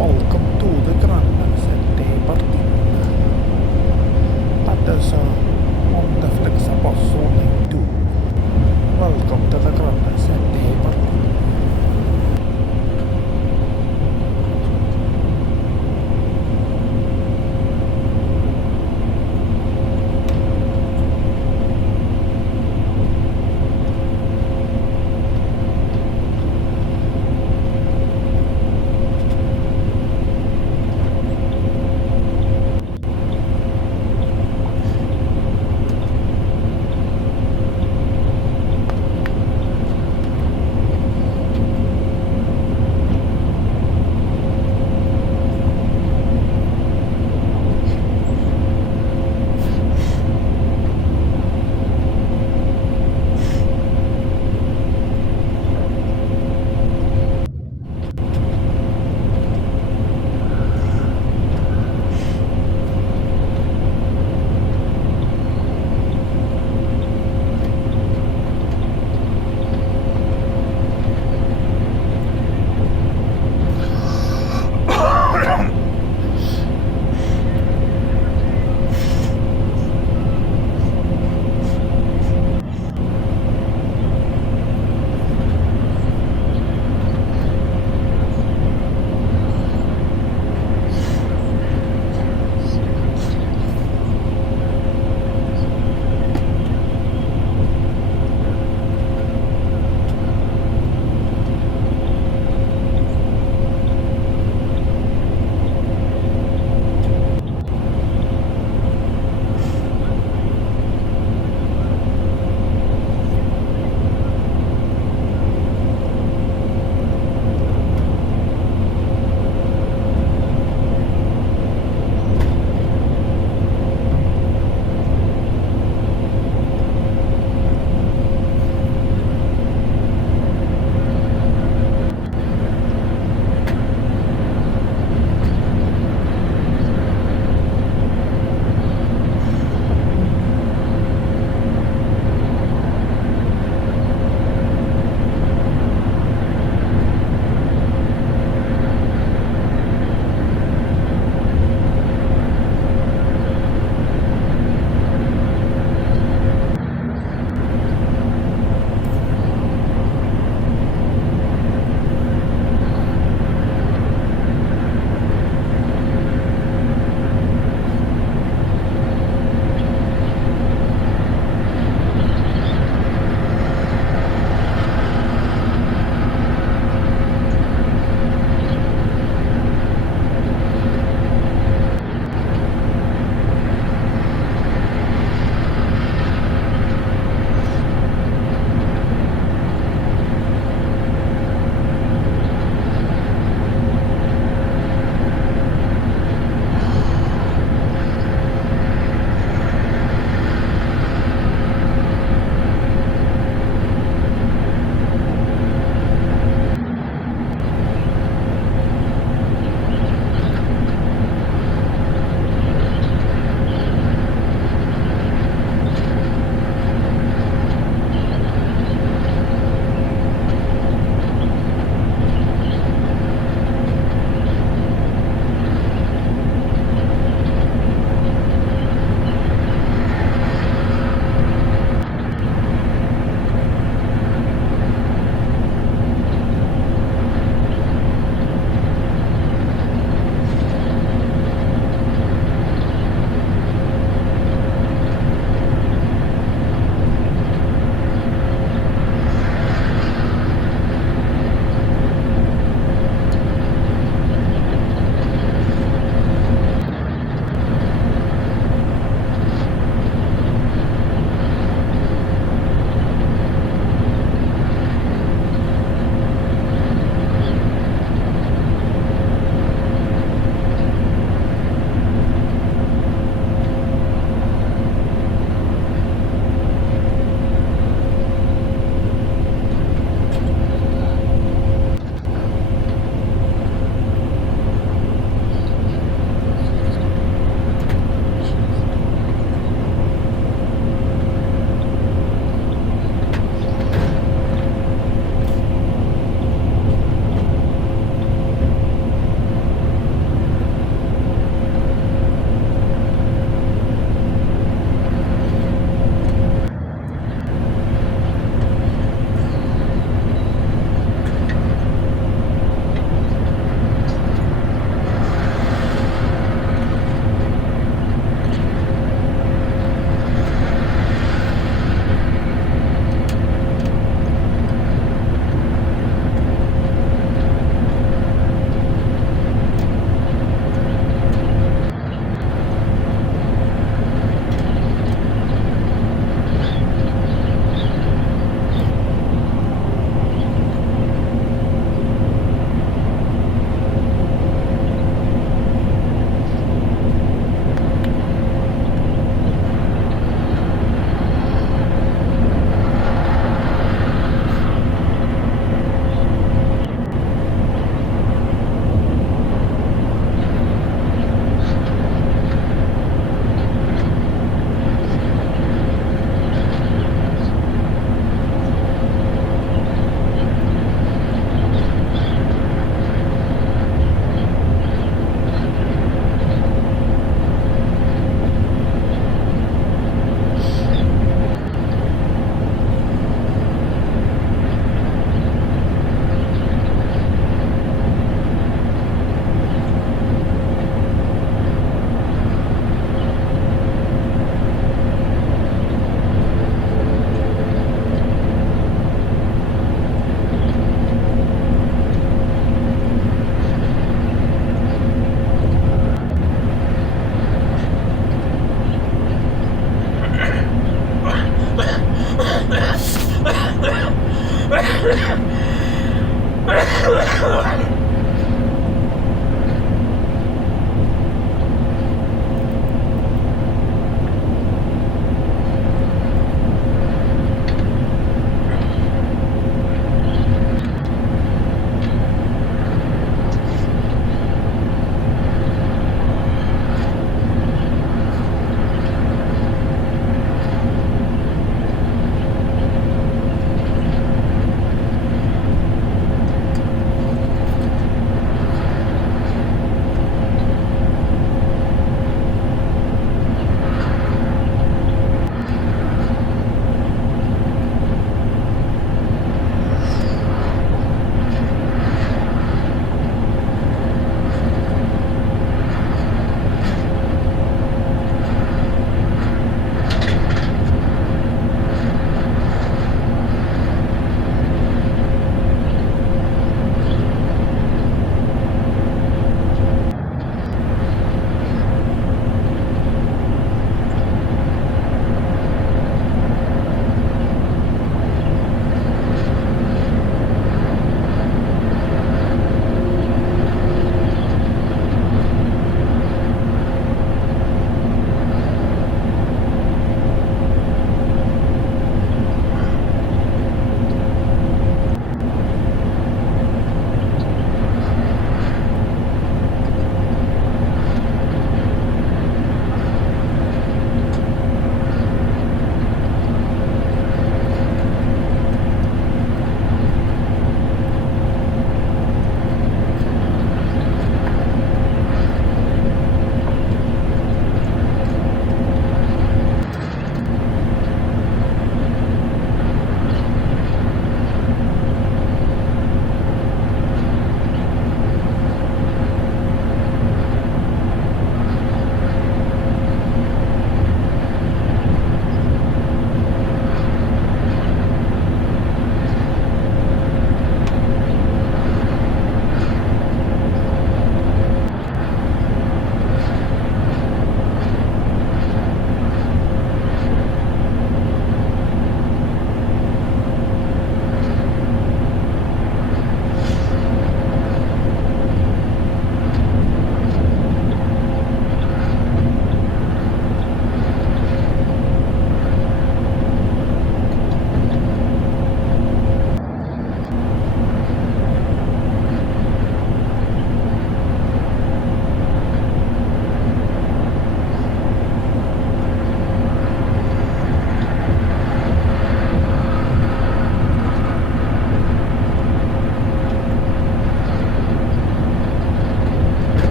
Welcome to the Grand Set Aberdeen. That is on the Flixbus only too. Welcome to the Grand Set Aberdeen.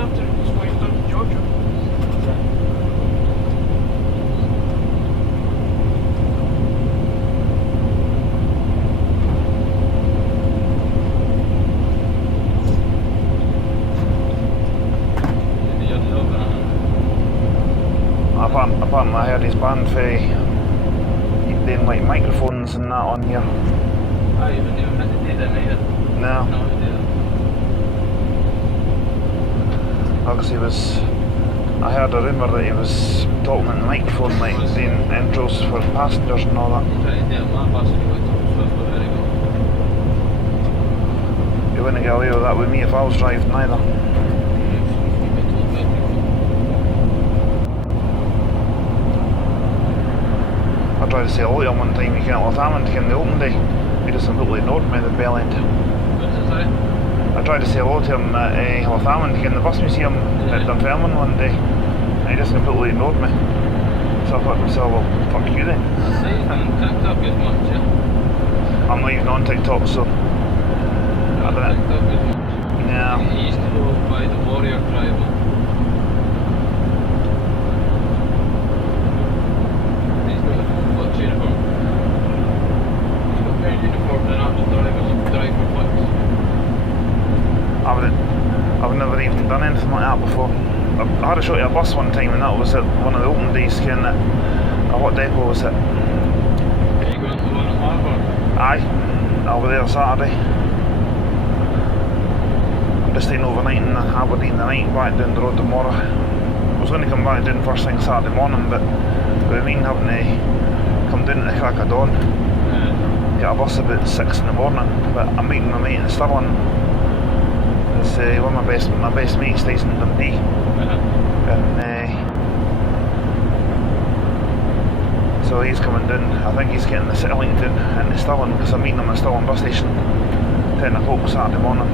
after it's going down to Georgia. Apparently I heard he's banned for doing like microphones and that on here. I even knew how to do that either. No. No idea. Because I heard a rumour that he was talking on the microphone, like doing intros for passengers and all that. He tried to do it on my bus and he went to Swift, but there you go. You wouldn't get away with that with me if I was driving either. I tried to say hello to him one time, he came with Hammond in the open day. He just completely ignored me at the bell end. What's it say? I tried to say hello to him at Hammond in the bus museum at Dunfermline one day. And he just completely ignored me. So I thought to myself, well, fuck you then. See, he's on TikTok as much, yeah? I'm not even on TikTok, so I don't know. TikTok as much. Yeah. He used to go by the Warrior driver. He's got a full uniform. He's got more uniform than actual drivers drive for Flix. I've never even done anything like that before. I had a shot at a bus one time and that was at one of the open days, what depot was it? Are you going to the one at Harbour? Aye, I'll be there Saturday. I'm just staying overnight in Aberdeen the night, back down the road tomorrow. I was going to come back down first thing Saturday morning, but with me having to come down at the crack of dawn, get a bus about 6 in the morning. But I'm meeting my mate in Stirling. It's one of my best mates stays in Dundee. And so he's coming down. I think he's getting the Citylink down into Stirling because I'm meeting him at Stirling bus station 10 o'clock Saturday morning.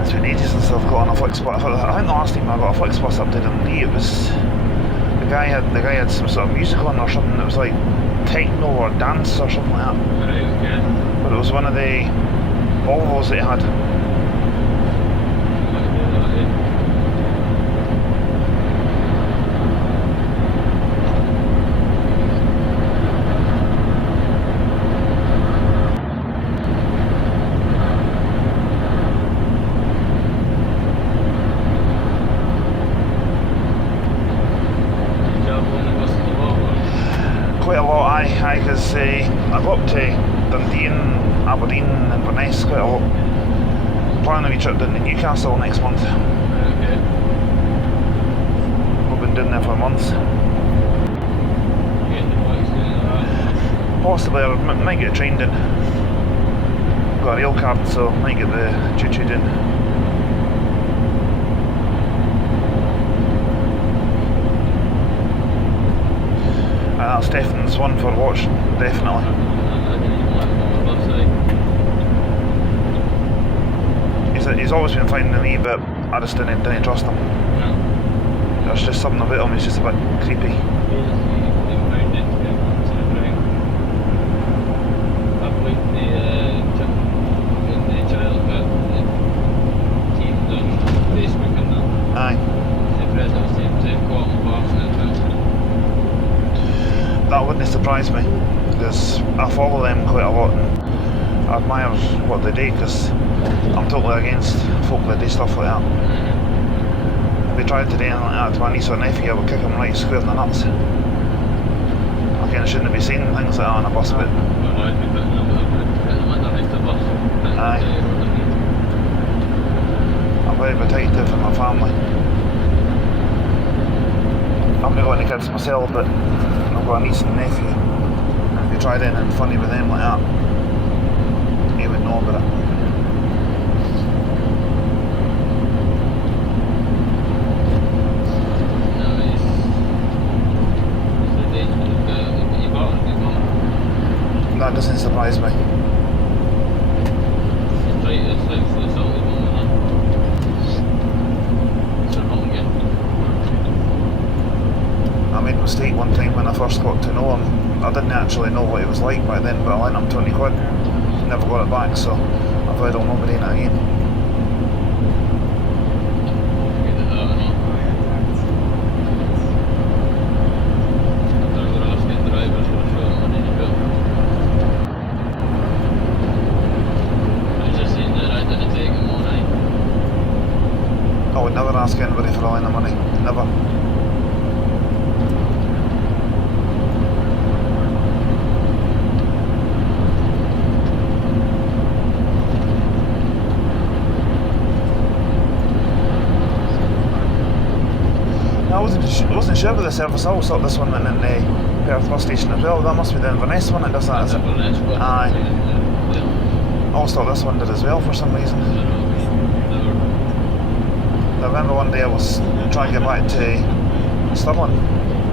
It's been ages since I've got on a Flixbus. I think the last time I got a Flixbus up to Dundee, it was the guy had some sort of music on or something that was like techno or dance or something like that. Right, okay. But it was one of the Volvos that he had. Quite a lot, aye, because I got up to Dundee and Aberdeen and Inverness quite a lot. Planning a wee trip down to Newcastle next month. Okay. We've been down there for months. Possibly, I might get a train down. Got a rail card, so I might get the choo-choo down. That's Stefan's one for watching, definitely. He's always been fine with me, but I just didn't trust him. There's just something about him, he's just a bit creepy. Aye. That wouldn't surprise me, because I follow them quite a lot and I admire what they do, because I'm totally against folk that do stuff like that. If they tried to do anything like that to my niece or nephew, I would kick them right square in the nuts. I kind of shouldn't be saying things like that on a bus, but aye. I'm very protective of my family. I haven't got any kids myself, but I've got a niece and a nephew. If they tried anything funny with them like that, you would know about it. That doesn't surprise me. made a mistake one time when I first got to know him. I didn't actually know what he was like back then, but I lent him 20 quid. Never got it back, so I vowed I'll never do it again. I would never ask anybody for a line of money. Never. I wasn't sure about the service. I always thought this one went in the Perth bus station as well. That must be the Inverness one that does that, is it? Aye. I always thought this one did as well for some reason. I remember one day I was trying to get back to Stirling.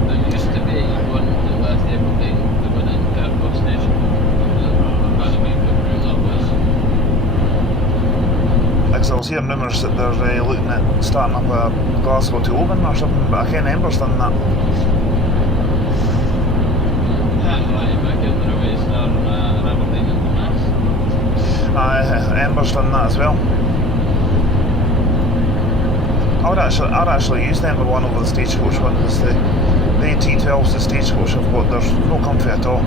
There used to be one that left Aberdeen that went into Perth bus station. I can't remember who that was. Because I was hearing rumours that they're looking at starting up a Glasgow to Oban or something, but I can't remember done that. Ember's done that as well. I'd actually use the Ember one over the Stagecoach one, because the T12s, the Stagecoach have got, there's no comfort at all.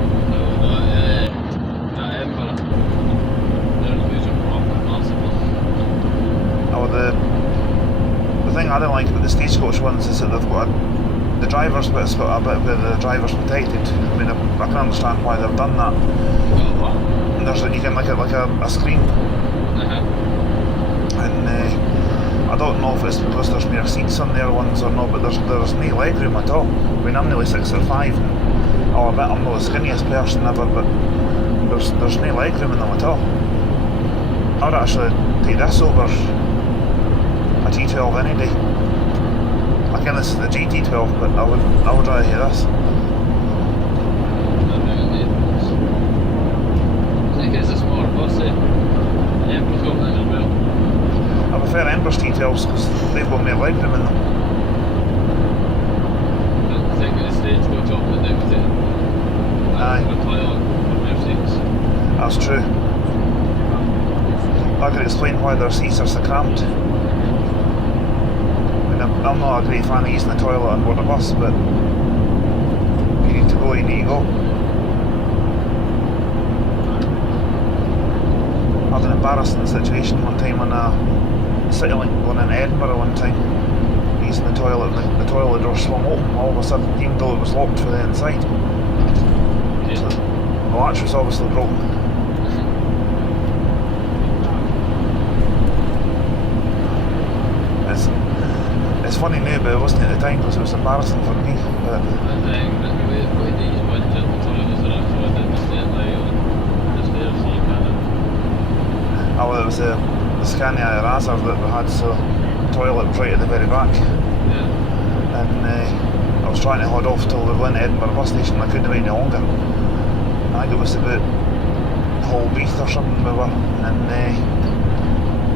The thing I don't like about the Stagecoach ones is that they've got the driver's bit's got a bit where the driver's protected. I mean, I can understand why they've done that. And you can like a screen. And I don't know if it's because there's more seats on their ones or not, but there's no leg room at all. I mean, I'm nearly 6'5", and I'll admit I'm not the skinniest person ever, but there's no leg room in them at all. I'd actually take this over a T12 any day. Again, this is the GT12, but I would rather hear this. I think it's a smaller bus, Ember's got that as well. I prefer Ember's T12s because they've got more leg room in them. I think the Stagecoach up and down with it. Aye. A toilet for their seats. That's true. I could explain why their seats are so cramped. I'm not a great fan of using the toilet on board a bus, but you need to go, you need to go. I had an embarrassing situation one time on a CityLink going in Edinburgh one time, using the toilet, the toilet door swung open all of a sudden, even though it was locked for the inside. So the latch was obviously broken. It's funny now, but it wasn't at the time because it was embarrassing for me. But oh, it was the Scania Razor that we had, so the toilet was right at the very back. Yeah. And I was trying to hold off till we went to Edinburgh bus station. I couldn't wait any longer. I think it was about Holbeath or something we were, and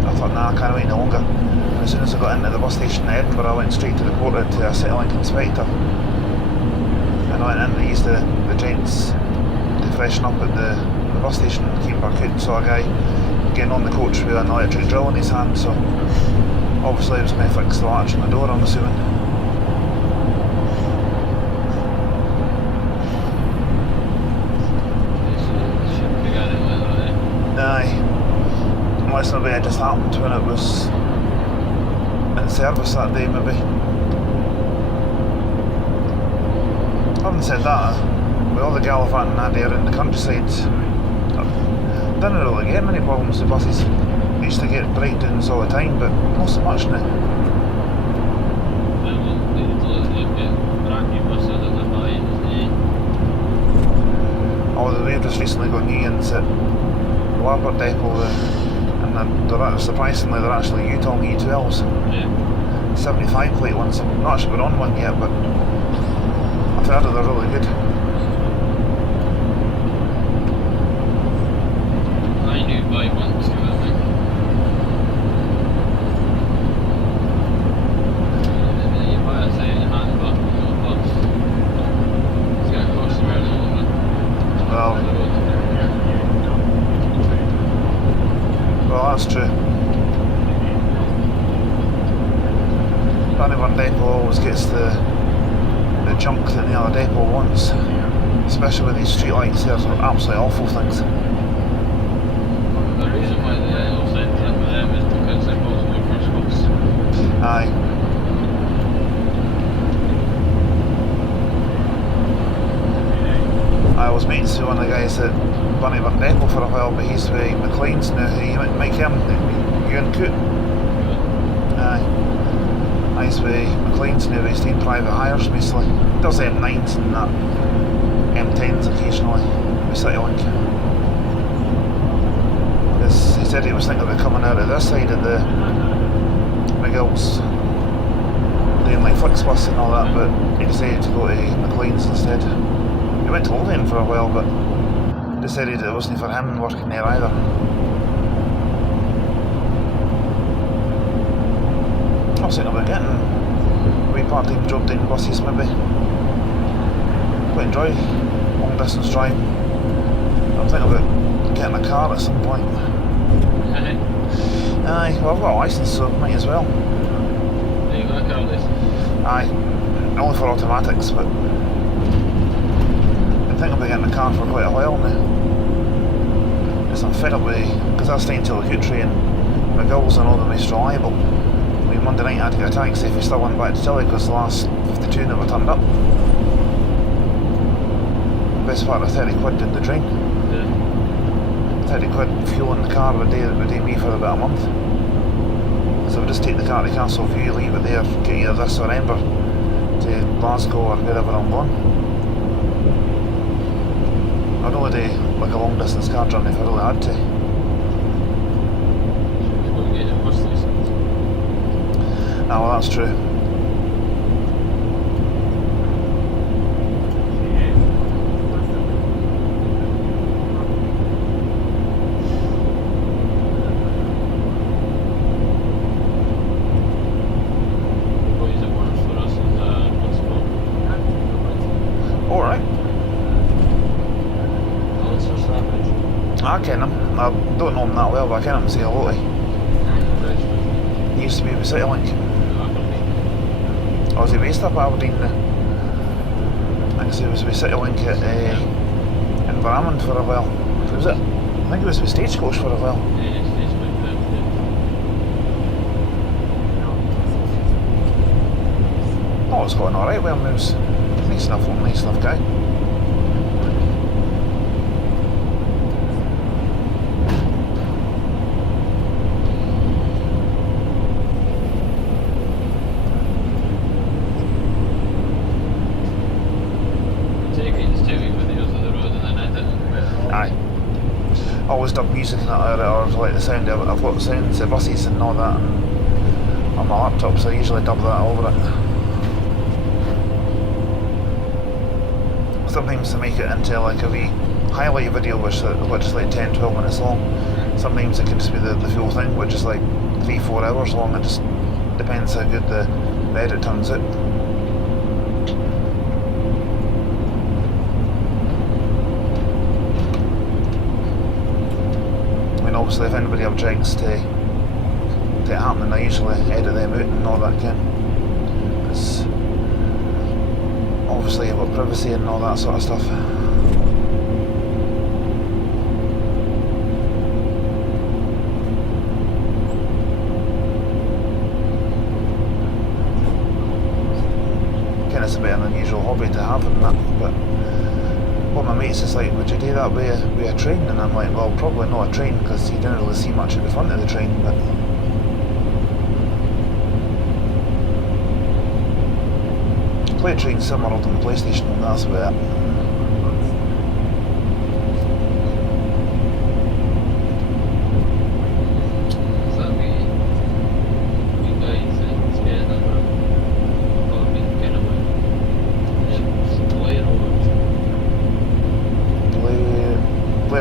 I thought, nah, I can't wait any longer. As soon as I got into the bus station in Edinburgh, I went straight to the porter to a CityLink inspector. And I went in, they used the gents to freshen up at the bus station and keep our could. So a guy getting on the coach with an electric drill in his hand, so obviously he was going to fix the latch on the door, I'm assuming. Aye. Unless maybe it just happened when it was in service that day, maybe. Having said that, with all the gallivanting I do around the countryside, I didn't really get many problems with buses. I used to get breakdowns all the time, but not so much now. Oh, they've just recently got new ones at Lambert Depot, and surprisingly they're actually Yutong E12s. Yeah. 75 plate ones. I've not actually been on one yet, but I've heard that they're really good. I knew by once, I think. You buy a second hand bus. the junk that the other depot wants. Especially with these street lights, they're absolutely awful things. The reason why they all sent it with them is because they bought them with Flixbus. Aye. I was mates with one of the guys at Bunnyburn Depot for a while, but he's with McLean's now. You might make him, you and Coot. Aye. He's with McLean's now, he's doing private hires mostly. Does M9s and that. M10s occasionally with CityLink. Because he said he was thinking about coming out of this side of the McGill's, doing like Flixbus and all that, but he decided to go to McLean's instead. He went to Lothian for a while, but decided it wasn't for him working there either. I was thinking about getting a wee part-time job doing buses maybe. Quite enjoy long distance driving. I'm thinking about getting a car at some point. Aye, well I've got a licence so might as well. You got a car license? Aye, only for automatics, but I've been thinking about getting a car for quite a while now. Because I'm fed up with, because I was staying till the Coutray and McGill's and all the most reliable. I mean, Monday night I had to get a taxi if he still went back to Tilly because the last 52 never turned up. Best part of 30 quid in the drain. Yeah. 30 quid fuel in the car would do me for about a month. So I would just take the car to Castle View, leave it there, get either this or Ember to Glasgow or wherever I'm going. I'd only do like a long distance car journey if I really had to. You've got to get your first license. Ah, well that's true. I ken him. I don't know him that well, but I ken him and say hello to him. He used to be with CityLink. Oh, was he based up at Aberdeen now? I think he was with CityLink at Inverarmond for a while. Was it? I think he was with Stagecoach for a while. Oh, it's going alright with him. He was a nice enough guy. Always dub music and that, or like the sound of it. I've got sounds of buses and all that and on my laptop, so I usually dub that over it. Sometimes to make it into like a wee highlight video which is like 10-12 minutes long. Sometimes it can just be the full thing, which is like 3-4 hours long. It just depends how good the edit turns out. Obviously, if anybody objects to it happening, I usually edit them out and all that kind. Because obviously you've got privacy and all that sort of stuff. Kind of it's a bit of an unusual hobby to have and that, but one of my mates is like, would you do that with a train? And I'm like, well, probably not a train because you don't really see much at the front of the train, but play a train similar on the PlayStation and that's about it.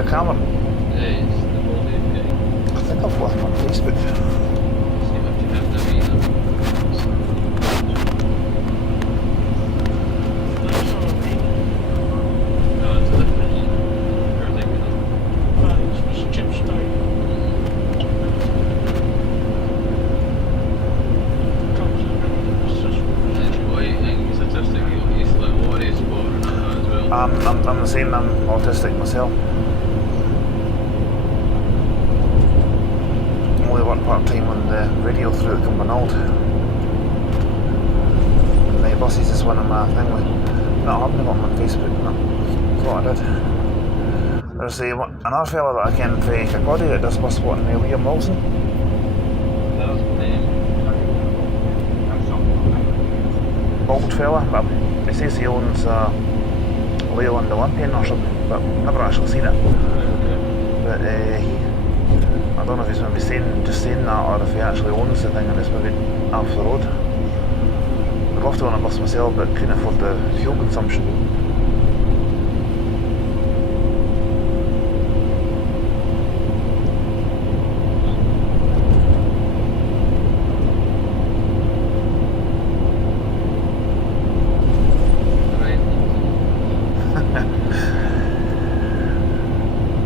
Cameron? Yeah, it's the Lothian guy. I think I've left him on Facebook. See what you have to read them. No, it's a different one. You're thinking of. It's chip style. Comes in this one. Boy, I'm the same, I'm autistic myself. Only work part-time on the radio through the Cumbernauld. And the buses is one of my thing with. No, I haven't got them on Facebook, no. That's what I did. There's another fella that I can for Kirkcaldy that does bus spotting, Liam Wilson. That's the name. Bald fella, but he says he owns Leyland Olympian or something, but never actually seen it. But I don't know if he's maybe just saying that or if he actually owns the thing and it's maybe off the road. I'd love to own a bus myself but couldn't afford the fuel consumption.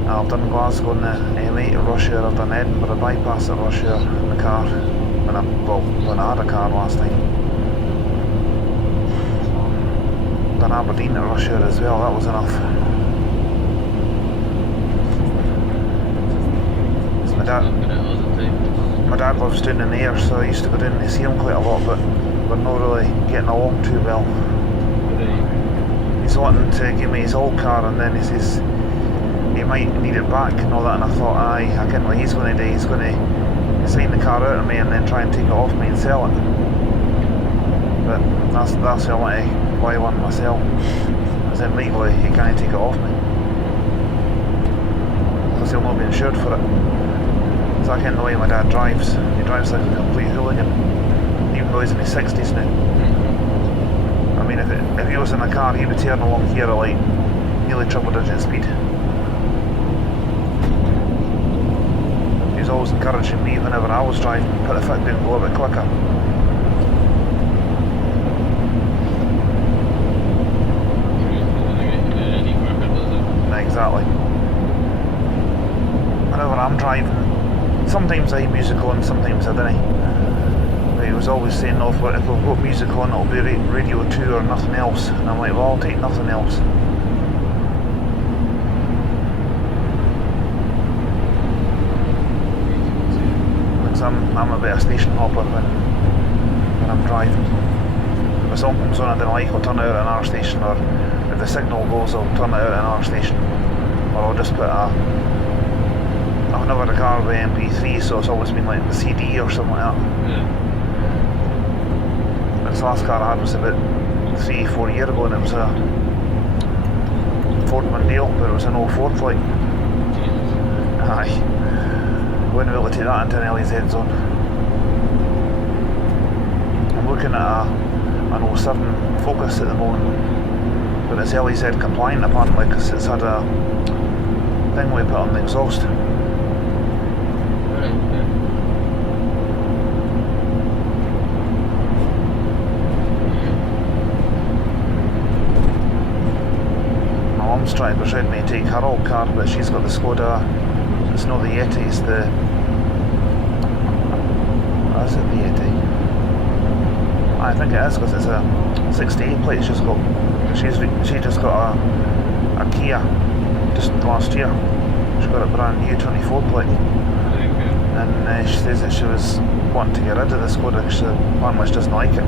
I've done Glasgow in the M8 at Rush Hour, I've done Edinburgh bypass at Rush Hour in the car when I had a car last time. Done Aberdeen at Rush Hour as well, that was enough. My dad lives down in the air, so I used to go down to see him quite a lot, but we're not really getting along too well. He's wanting to give me his old car and then he says he might need it back and all that, and I thought, I can't what he's going to do. He's going to sign the car out of me and then try and take it off me and sell it. But that's why I want to buy one myself. As in legally he can't take it off me, because he'll not be insured for it. So I can't the way my dad drives. He drives like a complete hooligan, even though he's in his 60s now. I mean, if he was in a car, he'd be tearing along here at like nearly triple digit speed. He was always encouraging me whenever I was driving, put the foot down, go a bit quicker. Exactly. Whenever I'm driving, sometimes I have music on, sometimes I don't. But he was always saying, no, if we've got music on, it'll be Radio 2 or nothing else. And I'm like, well, I'll take nothing else. Because I'm a bit of a station hopper when I'm driving. If a song comes on I don't like, I'll turn it out at another station, or if the signal goes, I'll turn it out at another station. Or I'll just put I've never had a car with MP3, so it's always been like the CD or something like that. Yeah. This last car I had was about 3-4 years ago, and it was a Ford Mondeo, but it was an 04 plate. Aye. Wouldn't be able to take that into an LEZ zone. I'm looking at an 07 Focus at the moment, but it's LEZ compliant apparently, because it's had a thing we put on the exhaust. Right, yeah. My mum's trying to persuade me to take her old car, but she's got the Skoda. It's not the Yeti, it's the... Is it the Yeti? I think it is, because it's a 68 plate she's got. She just got a Kia just last year. She got a brand new 24 plate. And she says that she was wanting to get rid of the Skoda because she apparently she doesn't like it.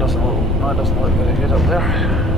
doesn't look very good up there.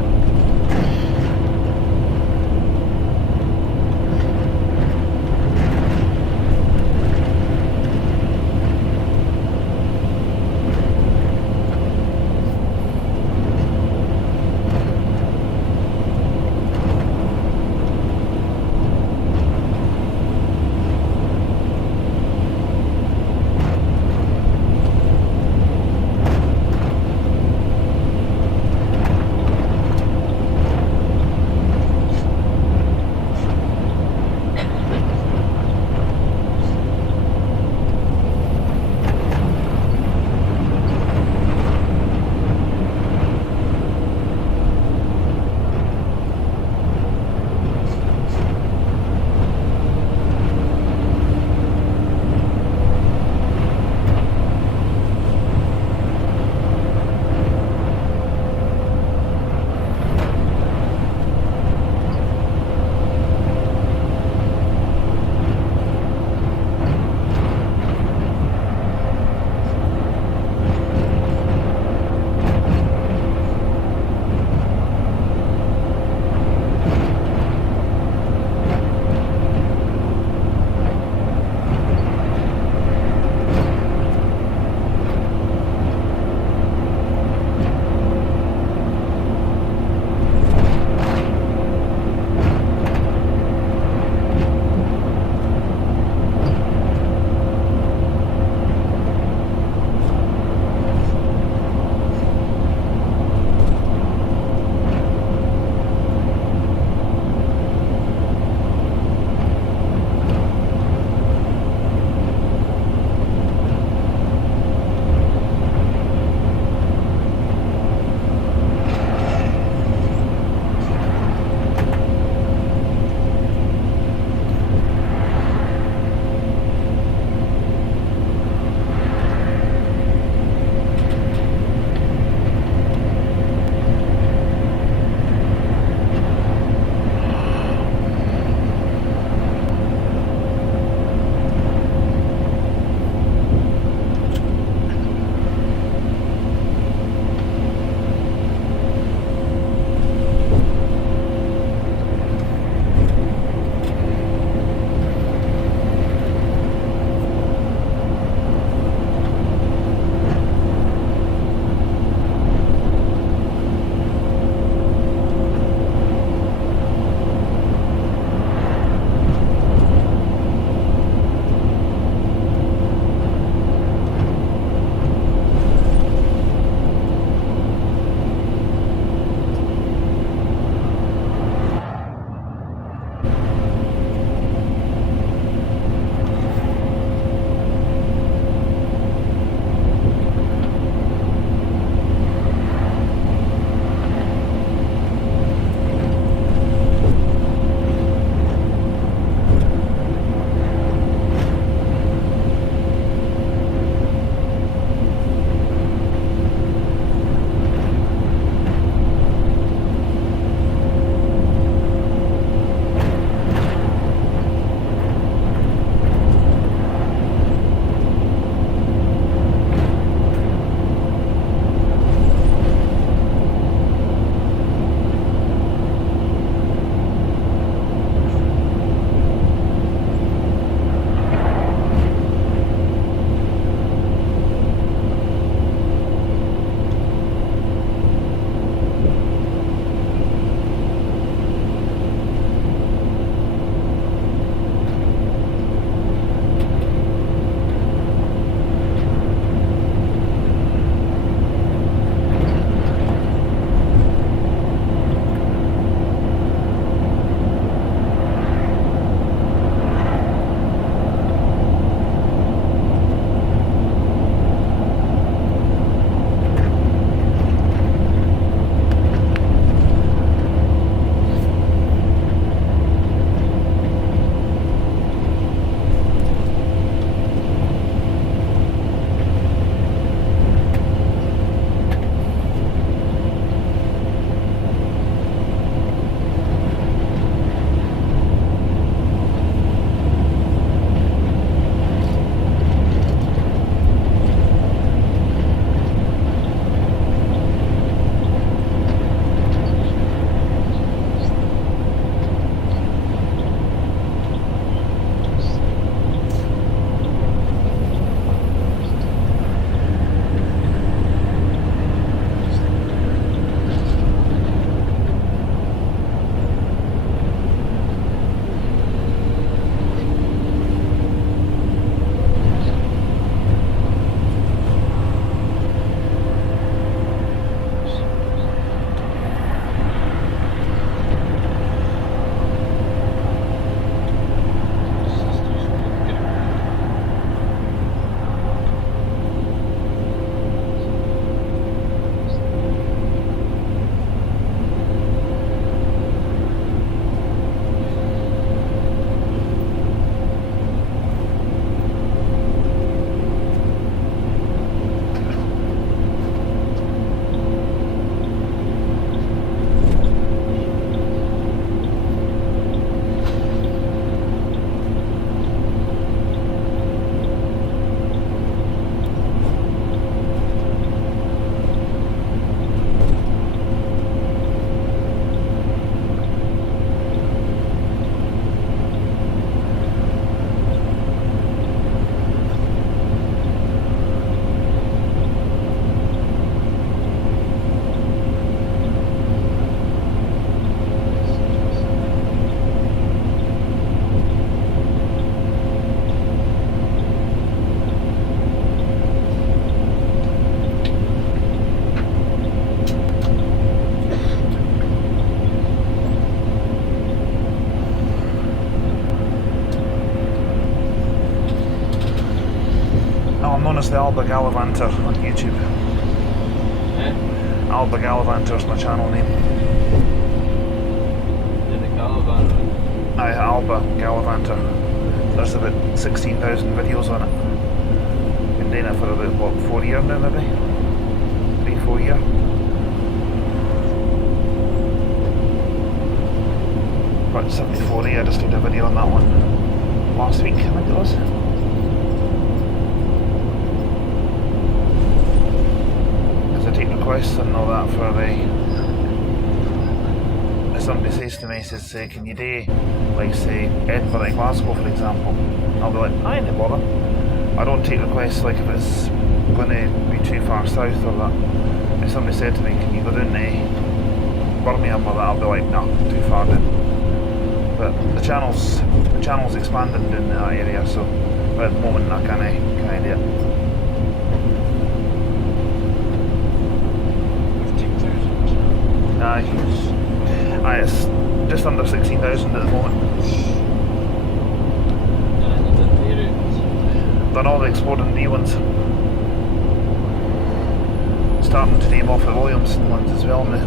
the Alba Gallivanter on YouTube. Eh? Alba Gallivanter's my channel name. Did the caravan? Aye, Alba Gallivanter. There's about 16,000 videos on it. Been doing it for about, what, 4 years now maybe? 3-4 years. But 74A, I just did a video on that one last week, I think it was. Because I take requests and all that for the... If somebody says to me, says, can you do, like say, Edinburgh and Glasgow for example, I'll be like, I ain't bother. I don't take requests like if it's going to be too far south or that. If somebody said to me, can you go down to Birmingham or that, I'll be like, no, too far down. But the channel's expanding in that area, so at the moment I can't do it. 15,000. Aye, it's just under 16,000 at the moment. Done all the Exploding D ones. Starting to name Moffat Williamson ones as well now.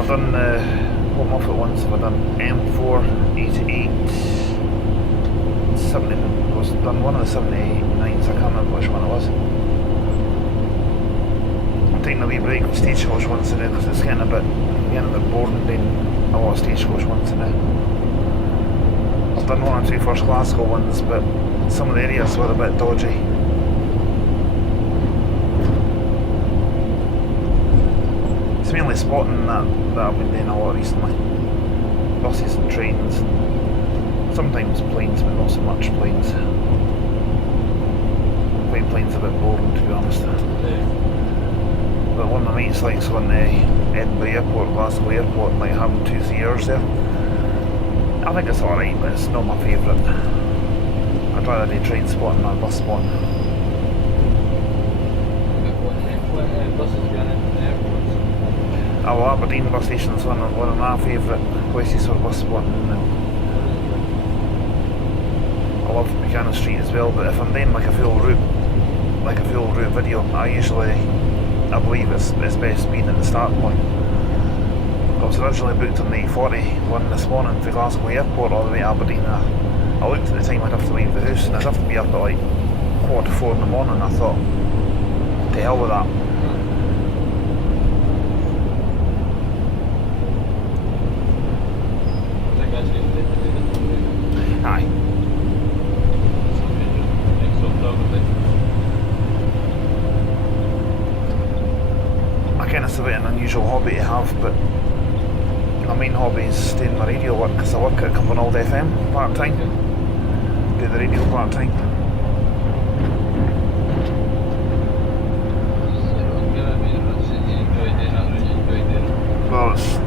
I've done what Moffat ones have I done? M4, 88, 70. I was done one of the 79s, I can't remember which one it was. I'm taking a wee break with stagecoach ones today because it's getting a bit boring doing a lot of stagecoach ones today. I've done one or two first Glasgow ones, but some of the areas were a bit dodgy. It's mainly spotting that I've been doing a lot recently. Buses and trains, and sometimes planes, but not so much planes. I find planes a bit boring, to be honest. But one of my mates likes on Edinburgh Airport, Glasgow Airport, and like having 2-3 hours there. I think it's alright, but it's not my favourite. I'd rather do train spotting than bus spotting. What buses going into the airports? Well, Aberdeen bus station's one of my favourite places for bus spotting. I love Buchanan Street as well, but if I'm doing like a full route video, I believe it's best being at the start point. I was originally booked on the 41 this morning for Glasgow Airport all the way to Aberdeen. I looked at the time I'd have to leave the house and I'd have to be up at like 4:45 in the morning. I thought, to hell with that. Aye. I kind of it's a bit an unusual hobby to have, but my main hobby is doing my radio work because I work at Cumbernauld FM part-time. Do the radio part-time. Well, it's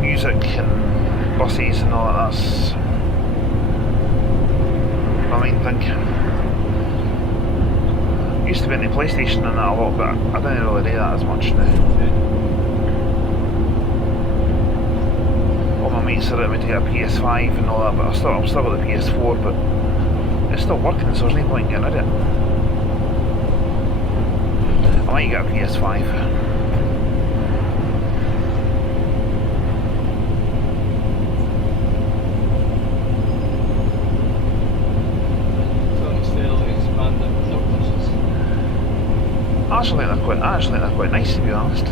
music and buses and all that, that's my main thing. Used to be into PlayStation and that a lot, but I don't really do that as much now. All my mates are at me to get a PS5 and all that, but I'm still with the PS4, but it's still working, so there's no point in getting rid of it. I might get a PS5. I actually think they're quite nice, to be honest.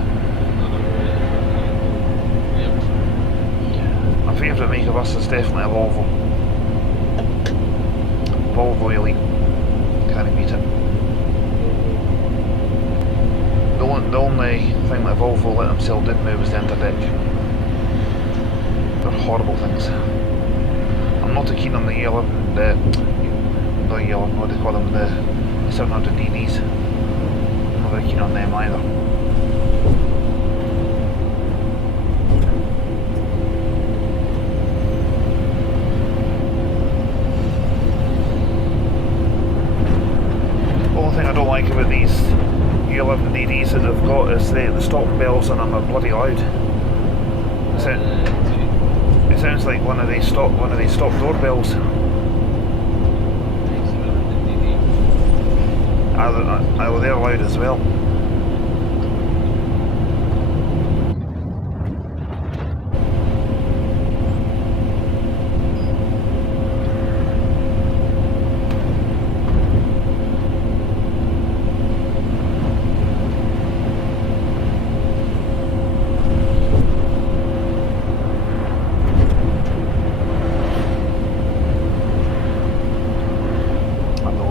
My favourite make of us is definitely a Volvo. Volvo Elite. Can't beat it. The only thing that Volvo let themselves do now was the interdeck. They're horrible things. I'm not too keen on the yellow, what do they call them, the 700 DDs. I'm not very keen on them either. The only thing I don't like about these U11 DDs that they've got is the stopping bells on them are bloody loud. It sounds like one of these stop doorbells. I was there loud as well.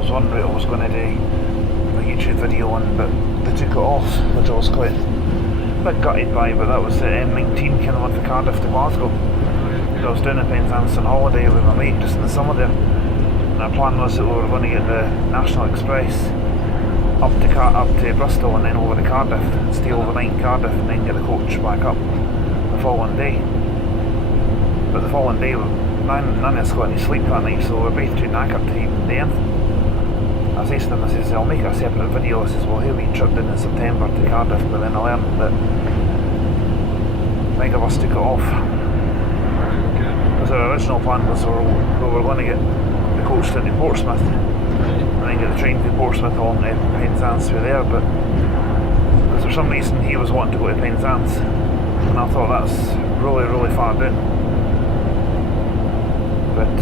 One route I was going to do a YouTube video on, but they took it off, which I was quite a bit gutted by, but that was the M19 kind of went from Cardiff to Glasgow. I was doing a Penzance on holiday with my mate just in the summer there, and our plan was that we were going to get the National Express up to Bristol and then over to Cardiff, stay overnight in Cardiff and then get the coach back up the following day. But the following day, none of us got any sleep that night, so we were both too knackered to even do anything. I says to them, I says, I'll make a separate video. I says, well, here we tripped in September to Cardiff, but then I learned that Megabus took it off. Because our original plan was we were going to get the coach to Portsmouth and then get the train to Portsmouth on to Penzance through there, but because for some reason he was wanting to go to Penzance, and I thought that's really, really far down. But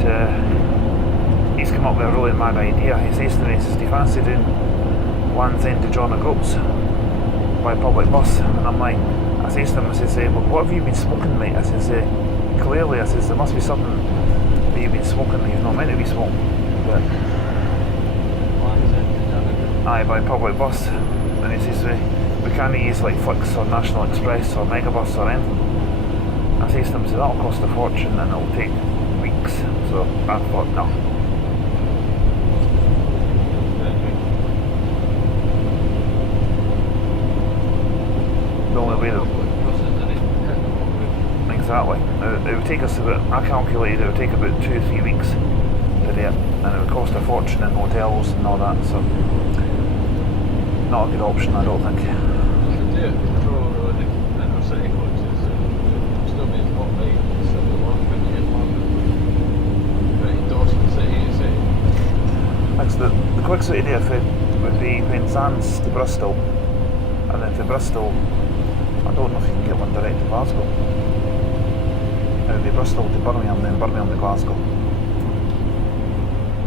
he's come up with a really mad idea. He says to me, he says, do you fancy doing Land's End to John O'Groats by public bus? And I'm like, I says to him, I says, well, what have you been smoking, mate? I says, clearly, I says, there must be something that you've been smoking that you're not meant to be smoking. But aye, by public bus. And he says, we can't use like Flix or National Express or Megabus or anything. I says to him, so that'll cost a fortune and it'll take weeks. So I thought, no. The only way that exactly. It would take us about, I calculated it would take about 2 or 3 weeks to do it, and it would cost a fortune in hotels and all that, so not a good option, I don't think. The quickest way to do it would be Penzance to Bristol, and then to Bristol, I don't know if you can get one direct to Glasgow. It would be Bristol to Birmingham, then Birmingham to Glasgow.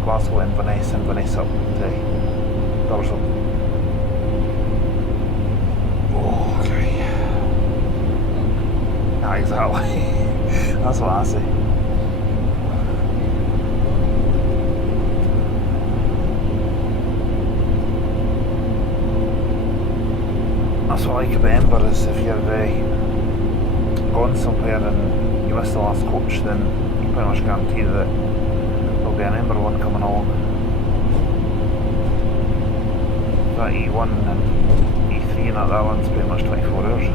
Glasgow, Inverness, Inverness up to Durham. Oh, okay. Ah, exactly. That's what I say. That's what I like about Edinburgh is if you're gone somewhere and you miss the last coach, then you pretty much guarantee that there'll be an Edinburgh one coming along. That E1 and E3 and that one's pretty much 24 hours.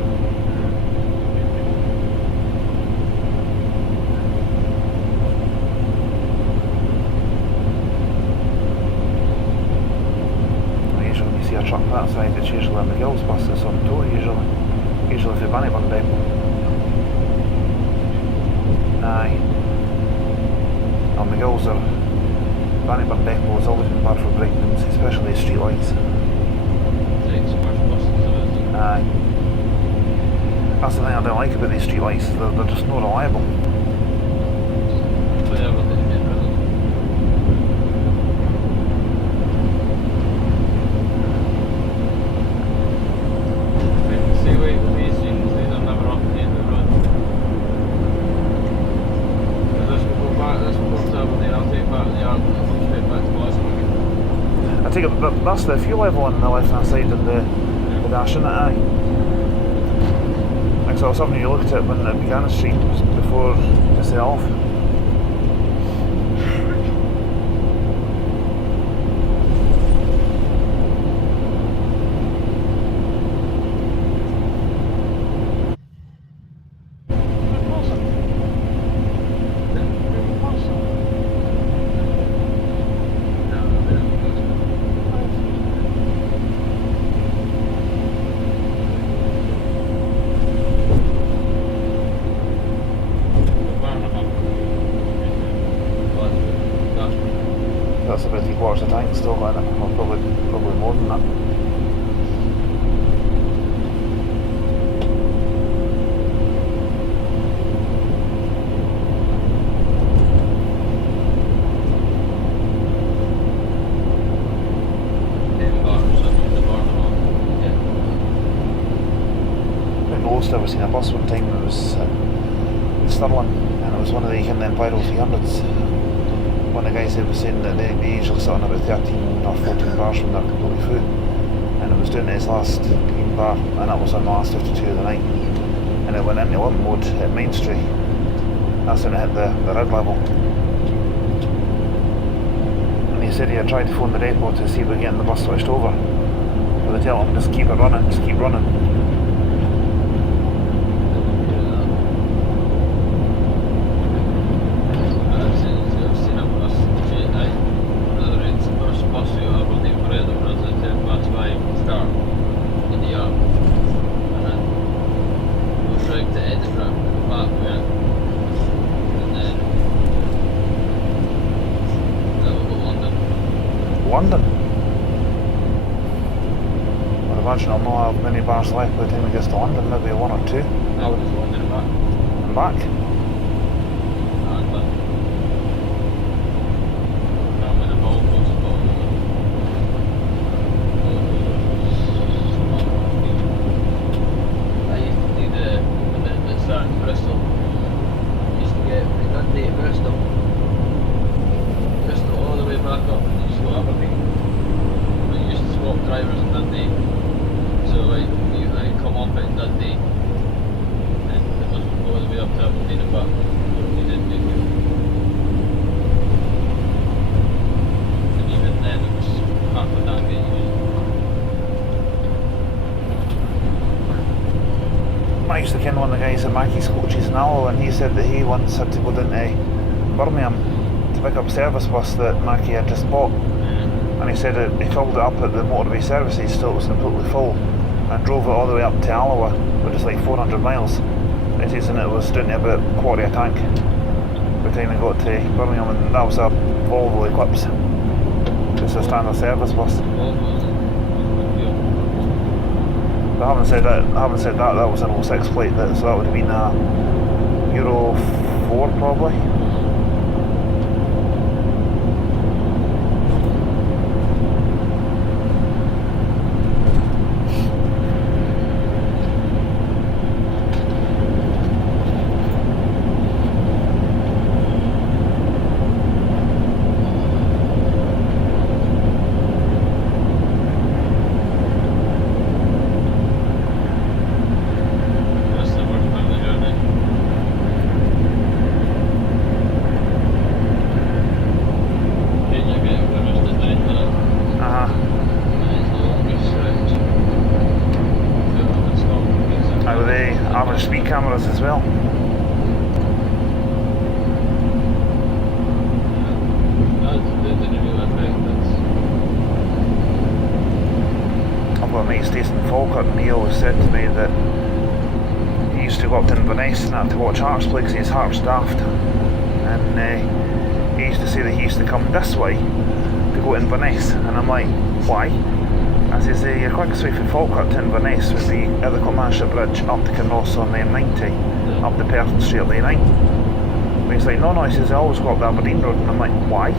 A truck that side, it's usually a McGill's bus that's on tour usually for Bannockburn Depot. Aye. And McGill's are Bannockburn Depot has always been bad for breakdowns, especially the street lights. Aye. That's the thing I don't like about these street lights, they're just not reliable. That's the fuel level on the left hand side of the dash, isn't it? Aye. Like so I was having a look at it when it began the stream before you set off. post I was seen a bus one time. It was in Stirling, and it was one of the Enviro 300s. One of the guys there was saying that they usually sit on about 13 or 14 bars when they're completely full, and it was doing his last green bar, and that was on the last 52 of the night, and it went into limp mode at Main Street. That's when it hit the red level. And he said he had tried to phone the depot to see if we were getting the bus switched over, but they tell him just keep it running, just keep running. I've seen a bus, another it's the first bus to Aberdeen for it, runs at 5 start in the yard, and then we'll drag to Edinburgh back there, and then we'll go to London. London? I'd imagine I'll not have many bars left by the time we get to London, maybe one or two. I was London back. And back. And back. I'm in a ball post at all. I used to do the start in Bristol. Used to get from Dundee to Bristol. Bristol all the way back up and you just go Aberdeen. But you used to swap drivers in Dundee. So like you come up in Dundee and the bus would go all the way up to Aberdeen and back. You didn't do it. And even then it was half a time getting used. I used to ken one of the guys at Mackie's Coaches in Alloa, and he said that he once had to go down to Birmingham to pick up a service bus that Mackie had just bought, and he said that he filled it up at the motorway services till it was completely full, and drove it all the way up to Alloa, which is like 400 miles. He says and it was down to about a quarter of a tank by the time he got to Birmingham, and that was a Volvo Eclipse, just a standard service bus. But having said that, that was an 06 plate, so that would have been a Euro 4 probably. That's the worst part of the journey. Then you get finished at 9 minutes. Uh-huh. And it's the longest stretch. To stop. With the average speed cameras as well. That didn't really affect us. I've got a mate stays in Falkirk, and he always said to me that he used to go up to Inverness and have to watch Hearts play because his heart's daft, and he used to say that he used to come this way to go to Inverness, and I'm like, why? I says, your quickest way from Falkirk to Inverness would be at the Comanche Bridge up to Kinross on the M90, up the Perth straight up the A9. But he's like, no, he says, I always go up the Aberdeen road, and I'm like, why?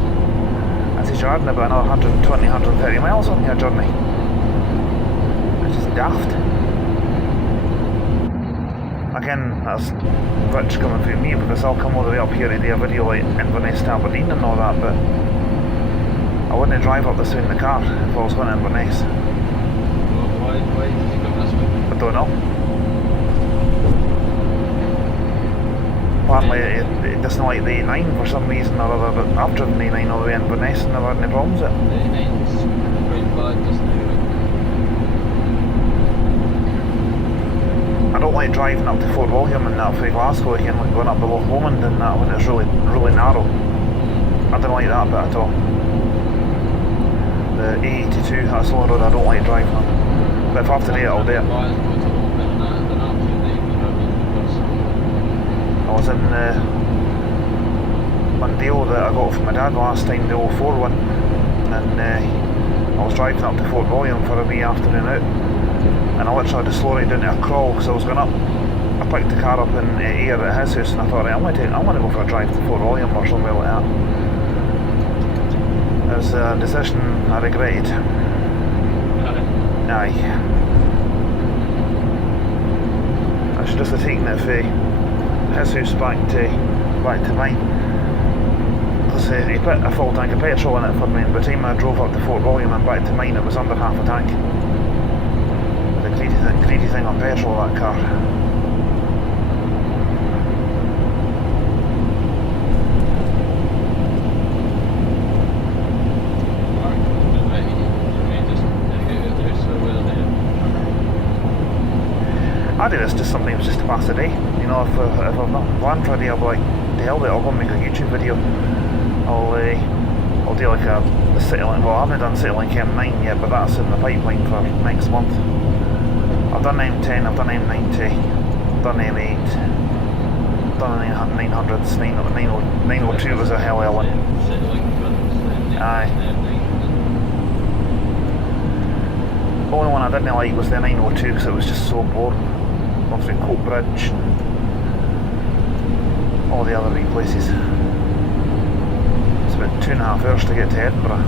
I says, you're adding about another 120, 130 miles on your journey. It's just daft. Again, that's rich coming through me, because I'll come all the way up here to do a video like Inverness to Aberdeen and all that, but I wouldn't drive up this way in the car if I was going to Inverness. Why did you come this way? I don't know. Apparently it doesn't like the A9 for some reason or other, but I've driven the A9 all the way in Inverness and never had any problems with it. The 9's quite bad just now. I don't like driving up to Fort William and that for Glasgow again, like going up the Loch Lomond and that when it's really narrow. I don't like that bit at all. The A82, that's the only road I don't like driving on. But if I have to do it, I'll do it. I was in the Mondeo that I got from my dad last time, the 04 one, and I was driving up to Fort William for a wee afternoon out, and I literally had to slow right down to a crawl because I was going up. I picked the car up in Ayr at his house, and I thought, right, I'm going to go for a drive to Fort William or somewhere like that. It was a decision I regretted. Aye. just taking it from his house back to mine. Because he put a full tank of petrol in it for me, and by the time I drove up to Fort William and back to mine, it was under half a tank. The greedy thing on petrol, that car. I do this just sometimes just to pass the day. You know, if I've not planned for a day, I'll be like, the hell with it, I'll go and make a YouTube video. I'll do like a CityLink. Well, I haven't done CityLink M9 yet, but that's in the pipeline for next month. I've done M10, I've done M90, I've done M8, I've done 900s, 902 was a hell of a one. Aye. The only one I didn't like was the 902 because it was just so boring. Gone through Coat Bridge and all the other wee places. It's about 2.5 hours to get to Edinburgh.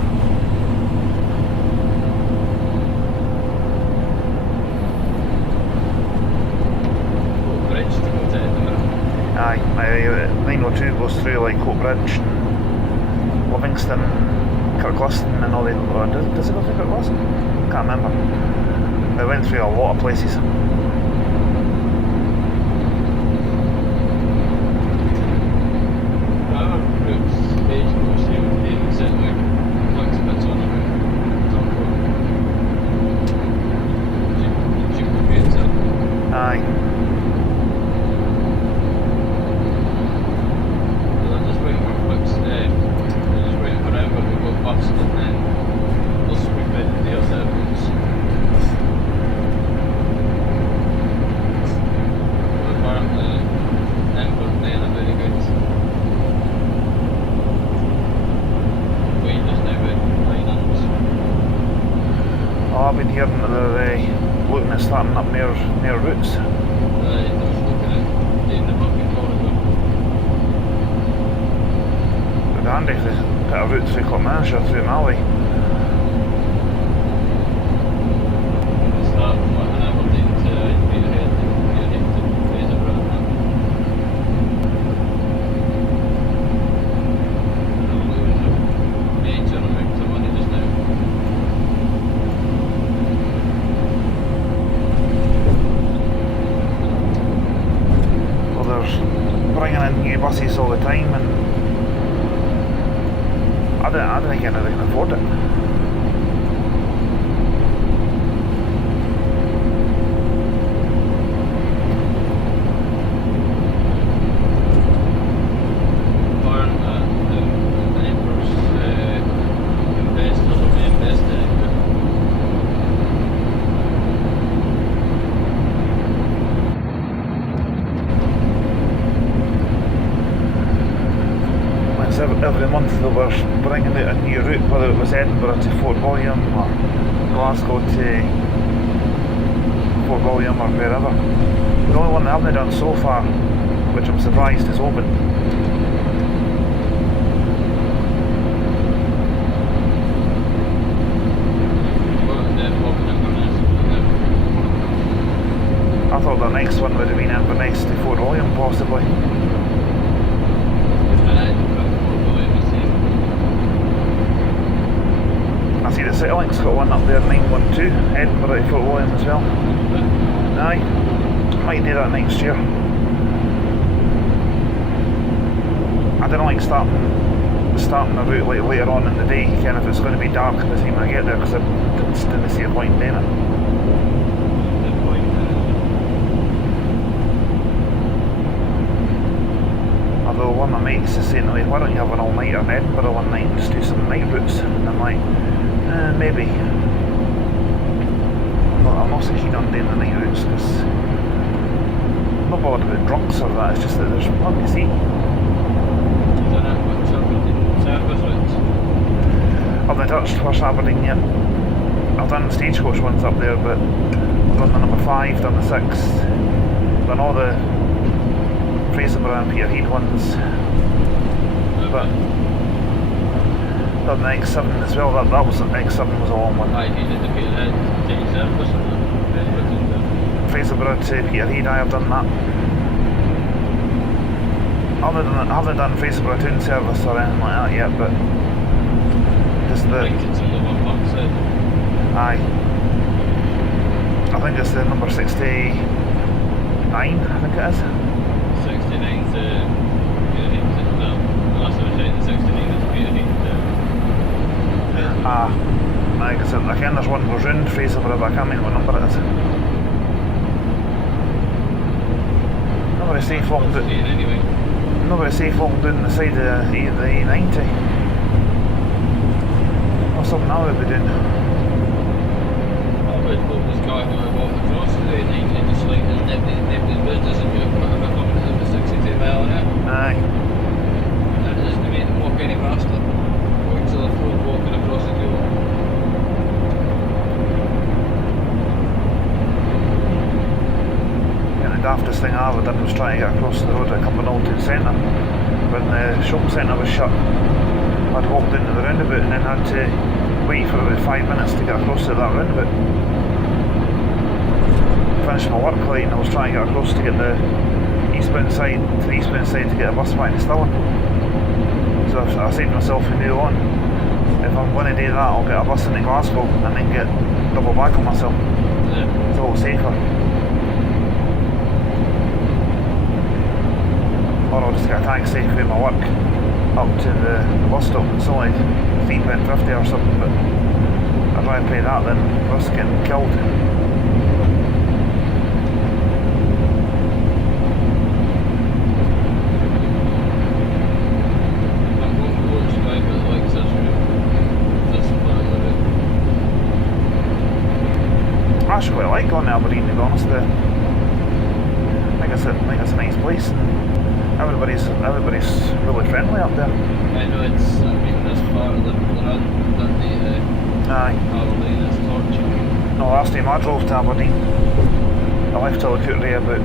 Coat Bridge to go to Edinburgh. Aye, 902 goes through like Coat Bridge and Livingston, Kirkliston and all the... Does it go through Kirkliston? Can't remember. They went through a lot of places. Aye. I'm just waiting for Flix. I'm just waiting for them, but we've got bust and then they'll sweep it to the other routes. Apparently, Aberdeen are very good. Wayne just now with finance. Oh, I've been hearing that they're looking at starting up near routes. They're looking at doing the bucket corridor. It'd be handy if they put a route through Clonmashire, through Mali. They start from Aberdeen to Peterhead and Peterhead to Fraserburgh. They're losing a major amount of money just now. Well, they're bringing in new buses all the time, and I don't think anybody can afford it. Apparently, the Emperor's investors will be investing in it. It's every month they were bringing out a new route, whether it was Edinburgh to Fort William or Glasgow to Fort William or wherever. The only one they haven't done so far, which I'm surprised, is Oban. I thought the next one would have been Inverness to Fort William, possibly. I see the CityLink's got one up there, 912, Edinburgh to Fort William as well. Aye, might do that next year. I don't like starting the route like later on in the day, kind of if it's going to be dark by the time I get there, because I didn't see a point in doing it. Although one of my mates is saying to me, why don't you have an all-nighter in Edinburgh one night and just do some night routes? And I'm like, maybe. I'm not so keen on doing the night routes because I'm not bothered about drunks or that, it's just that there's nothing to see. I've not touched First Aberdeen yet. I've done stagecoach ones up there, but I've done the number 5, done the 6, done all the Fraserburgh and Peterhead ones, but done the X7 as well. That was the X7 was a long one. I did the Peterhead take service. Fraserburgh to Peterhead, I have done that. I haven't done Fraserburgh town service or anything like that yet, but just I the... think it's on the one backside. Aye. I think it's the number 69, I think it is. 69 to Peterhead. No, the last time I checked, the 69 is Peterhead to... Aye, because I can there's one goes round Fraserburgh, but I can't remember what number it is. Not very safe walking down. Anyway. Not very safe walking down the side of the A90. Or something I would be doing. I would hope this guy who I walked across the A90 just like his neighbour's business and you're quite a bit coming to the 62 mile an hour. Aye. And it doesn't make them walk any faster. Going to the floor, walking across the field. The daftest thing I ever done was trying to get across the road at Cumbernauld Town Centre. When the shopping centre was shut, I'd walked into the roundabout and then had to wait for about 5 minutes to get across to that roundabout. Finished my work late and I was trying to get across to get the eastbound side to get a bus back to Stirling. So I said to myself from now on, if I'm going to do that, I'll get a bus into Glasgow and then get double back on myself. Yeah. It's a lot safer. Or I'll just get a taxi from my work up to the bus stop. It's only £3.50 or something, but I'd rather pay that than risk getting killed. I actually quite like going to Aberdeen, to be honest. I think it's a nice place. And everybody's really friendly up there. I know this part of the run that the Aye. Aberdeen is torture. No, last time I drove to Aberdeen, I left Tillicootery about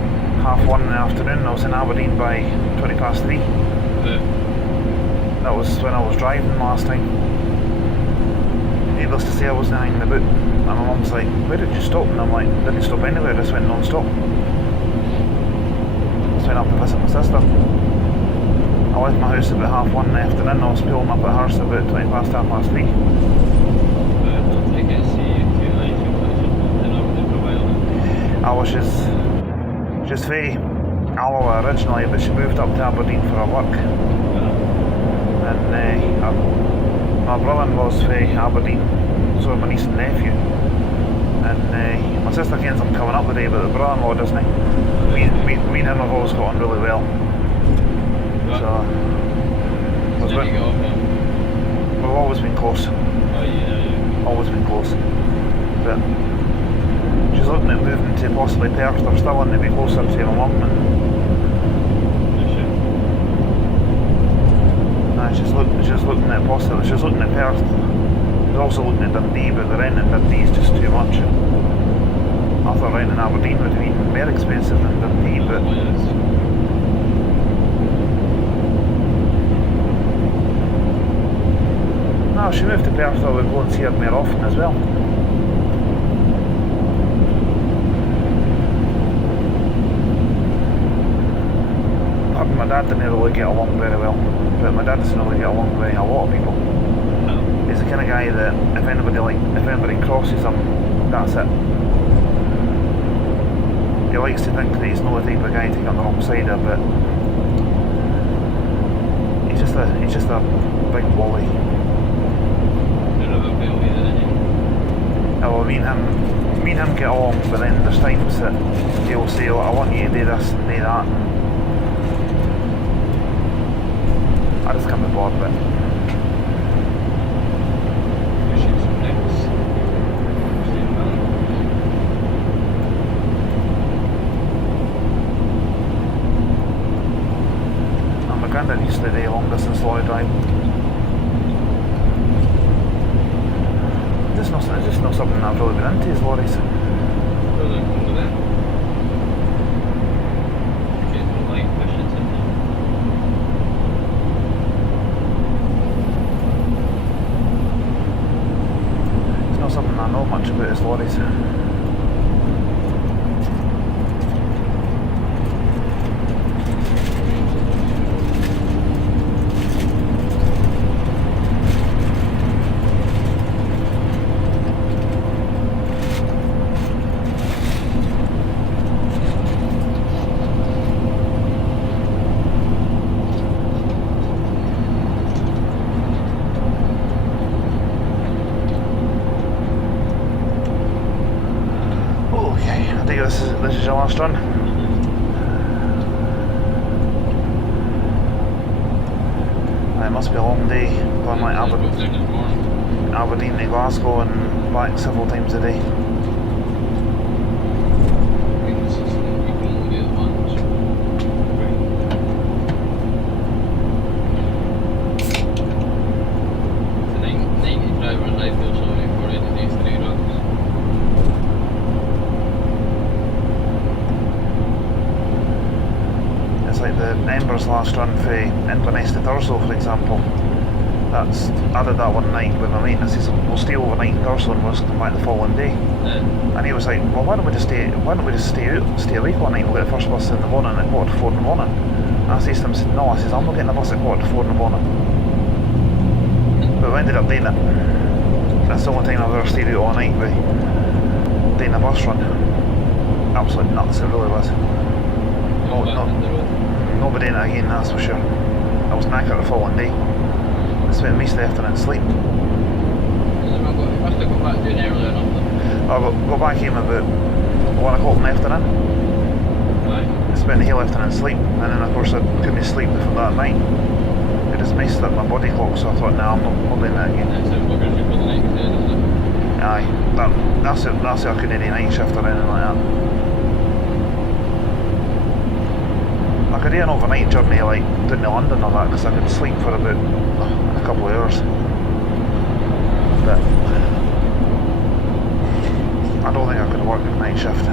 1:30 in the afternoon. I was in Aberdeen by 3:20. That was when I was driving last time. Needless to say, I wasn't hanging about. And my mum's like, "Where did you stop?" And I'm like, "Didn't stop anywhere, I just went non-stop." Just went up to visit my sister. I left my house about 1:30 in the afternoon. I was pulling up at hers about 3:20. I was just very Alloa originally, but she moved up to Aberdeen for her work. And my brother-in-law's from Aberdeen, so my niece and nephew. And my sister kens I'm coming up today, but the brother-in-law doesn't. Me and him have always got on really well. So we've always been close. Always been close. But she's looking at moving to possibly Perth or Stirling to be closer to my mum. She's looking at Perth. She's also looking at Dundee, but the rent in Dundee is just too much. I thought rent in Aberdeen would be more expensive than Dundee, but no, if she moved to Perth, I would go and see her more often as well. My dad didn't really get along very well, but my dad doesn't really get along with a lot of people. He's the kind of guy that if anybody crosses him, that's it. He likes to think that he's not the type of guy to get on the wrong side of it, but he's just a big wally. Well, me and him get along, but then there's times that he'll say, "Oh, I want you to do this and do that." I just can't be bothered with it. And my granddad used to do long distance lorry driving. It's just not something I've really been into, is lorries. It's not something I know much about, is lorries. I think this is your last run. It must be a long day going like Aberdeen to Glasgow and back several times a day. Ember's last run for Inverness to Thurso, for example. I did that one night with my mate, and I says we'll stay overnight in Thurso and we'll just come back the following day. And he was like, well, why don't we just stay awake one night, we'll get the first bus in the morning at 4:45 in the morning. And I says to him, no, I says I'm not getting the bus at 4:45 in the morning. But we ended up doing it. That's the only time I've ever stayed out all night with doing a bus run. Absolute nuts, it really was. Nobody doing it again, that's for sure. I was knackered the following day. I spent most of the afternoon asleep. You must have got back doing earlier enough then. I got back home about 1 o'clock in the afternoon. Aye. I spent the whole afternoon asleep, and then of course I couldn't sleep for that night. It just messed up my body clock, so I thought, nah, I'm not doing that again. That's it, buggers you for the next day, doesn't it? Aye, that's it, I couldn't do night shift or anything like that. I could do an overnight journey like down to London or that, because I could sleep for about a couple of hours. But I don't think I could work a night shift.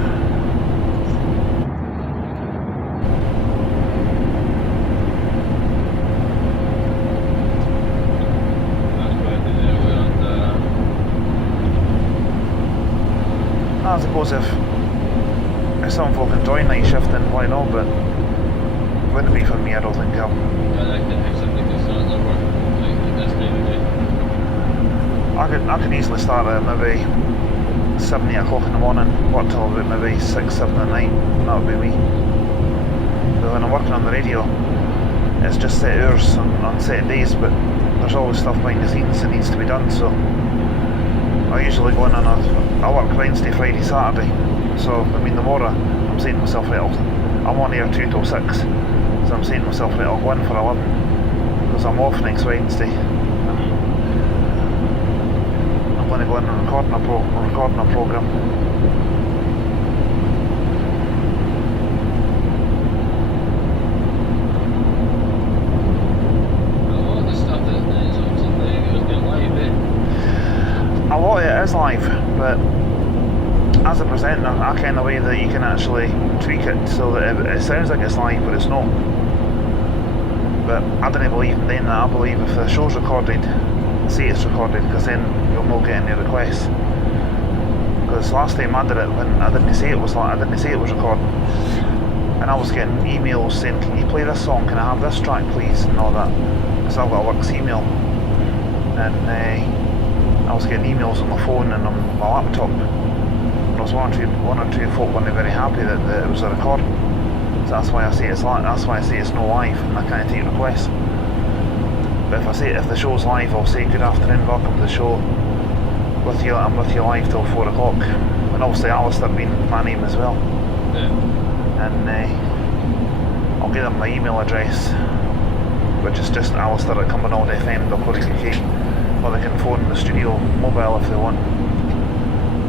I suppose if some folk enjoy night shift, then why not, but wouldn't be for me, I don't think. Yeah, I think if somebody could start their work like this time of day. I could easily start at maybe 7, 8 o'clock in the morning, work till about maybe 6, 7 at night. That would be me. But when I'm working on the radio, it's just set hours on set days, but there's always stuff behind the scenes that needs to be done, so I usually go in on I work Wednesday, Friday, Saturday. So, I mean, tomorrow I'm saying to myself, right, I'm on air 2 till 6. So I'm saying to myself, right, I'll go in for 11. Because I'm off next Wednesday. I'm going to go in and recording a programme. A lot of it is live, but as a presenter, I kind of way that you can actually tweak it so that it sounds like it's live, but it's not. But I don't believe in doing that. I believe if the show's recorded, say it's recorded, because then you'll not get any requests. Because last time I did it, when I didn't say it was recording, and I was getting emails saying, "Can you play this song? Can I have this track, please?" and all that. Because I've got a works email, and I was getting emails on my phone and on my laptop. And there was one or two folk weren't very happy that it was a recording. So that's why I say it's no live, and I can't take requests. But if the show's live, I'll say good afternoon, welcome to the show. I'm with you live till 4 o'clock. And obviously Alistair being my name as well. Yeah. And I'll give them my email address, which is just alistair@cumbernauld.fm.co.uk. Or they can phone the studio mobile if they want,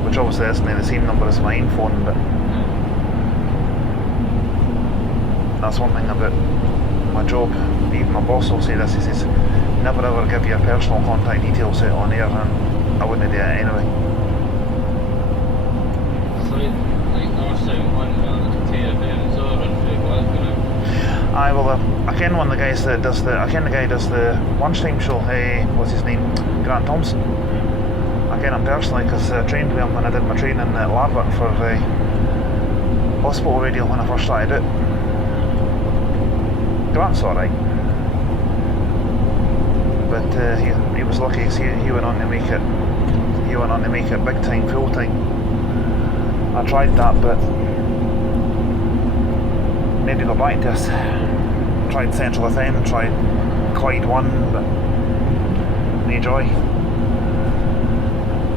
which obviously isn't the same number as my own phone, but that's one thing about my job. Even my boss will say this, he says, never ever give your personal contact details out on air, and I wouldn't do it anyway. So like North South one, TFM and so on for Glasgow now. Aye, well, I ken one of the guys that does the guy does the lunchtime show. What's his name? Grant Thompson. I ken him personally because I trained with him when I did my training at Lardwick for hospital radio when I first started out. Grant's alright, but he was lucky. He went on to make it. He went on to make it big time, full time. I tried that, but maybe go back to this. Tried Central FM, tried Clyde 1, but no joy.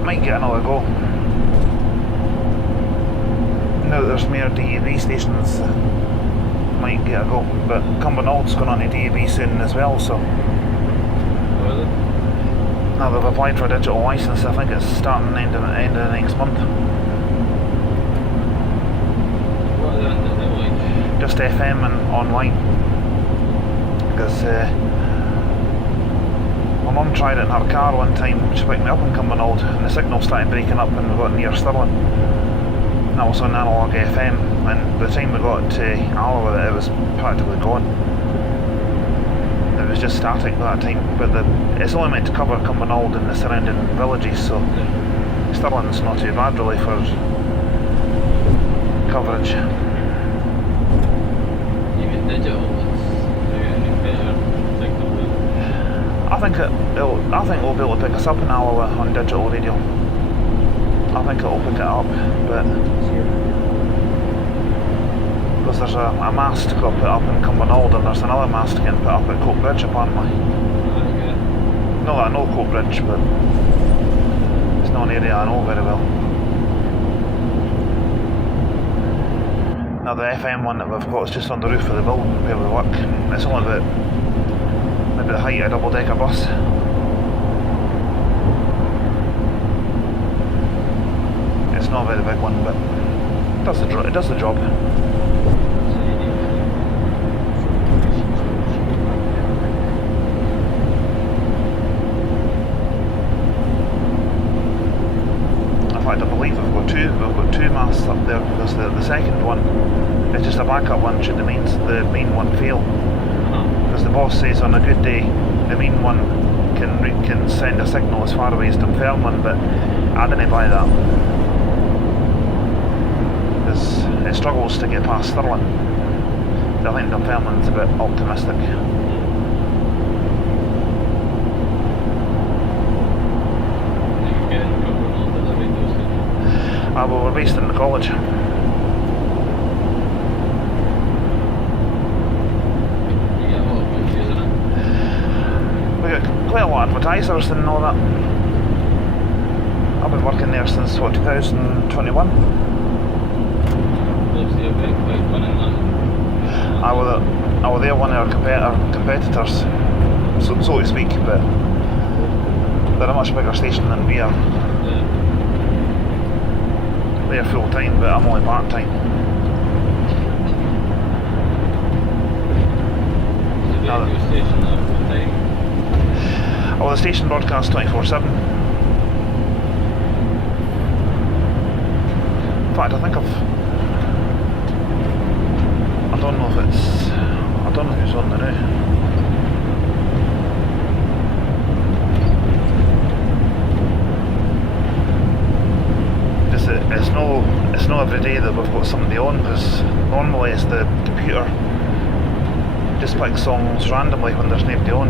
Might get another go. now that there's more DAB stations, might get a go. But Cumbernaulds going on to DAB soon as well, so Well, now they've applied for a digital licence. I think it's starting end of the next month. what are they like? Just FM and online. Because my mum tried it in her car one time. She picked me up in Cumbernauld and the signal started breaking up when we got near Stirling. And that was on analogue FM, and by the time we got to Alloa it was practically gone. It was just static at that time, but it's only meant to cover Cumbernauld and the surrounding villages, so Stirling's not too bad really for coverage. Even digital ones, they're getting better signal. I think we'll be able to pick us up in Alloa on digital radio. I think it'll pick it up, but because there's a mast got put up in Cumbernauld and there's another mast getting put up at Coat Bridge apparently. No, I know Coat Bridge, but it's not an area I know very well. Now the FM one that we've got is just on the roof of the building where we work. It's only about maybe the height of a double-decker bus. It's not a very big one, but it does the job. In fact, I believe we've got two masts up there, because the second one is just a backup one should the main one fail. Because the boss says on a good day the main one can send a signal as far away as Dunfermline, but I didn't buy that. It struggles to get past Stirling. I think Dunfermline's a bit optimistic. Well, we're based in the college. We got quite a lot of advertisers and all that. I've been working there since 2021. I was there one of our competitors, so to speak, but they're a much bigger station than we are. They're full time, but I'm only part time. The station broadcasts 24/7. In fact, I don't know who's on the now. It's no every day that we've got somebody on, because normally it's the computer just picks songs randomly when there's nobody on.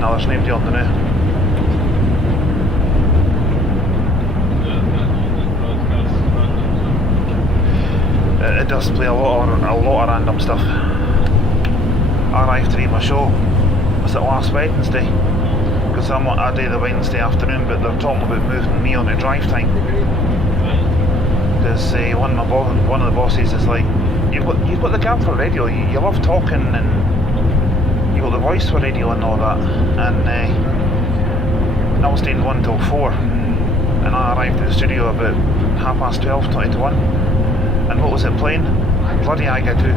Now there's nobody on the now. It does play a lot of random stuff. I arrived to read my show. Was it last Wednesday? Because I do the Wednesday afternoon, but they're talking about moving me on the drive time. Because one of the bosses is like, you've got the gab for radio. You love talking and you've got the voice for radio and all that. And I was doing 1 till 4, and I arrived at the studio about 12:30, 20 to 1. And what was it playing? Bloody Agadoo.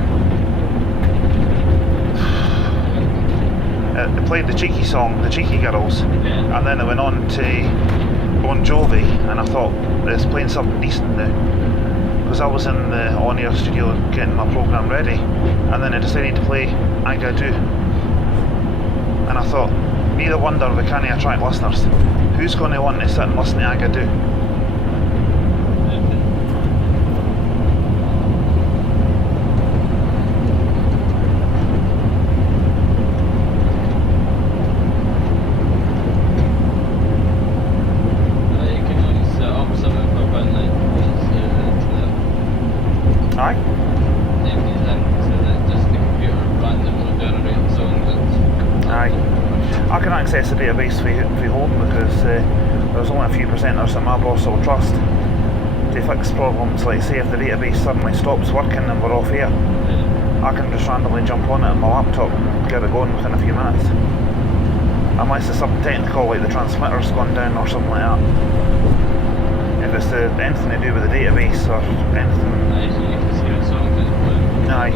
It played the Cheeky song, the Cheeky Girls, and then it went on to Bon Jovi, and I thought, it's playing something decent now. Because I was in the on-air studio getting my programme ready, and then I decided to play Agadoo. And I thought, neither wonder we can't attract listeners. Who's going to want to sit and listen to Agadoo? access the database for home, because there's there's only a few percenters that my boss will trust to fix problems, like say if the database suddenly stops working and we're off air, I can just randomly jump on it on my laptop and get it going within a few minutes. Unless it's something technical like the transmitter's gone down or something like that. If it's anything to do with the database or anything. Aye, so you can see what songs it's playing. Aye.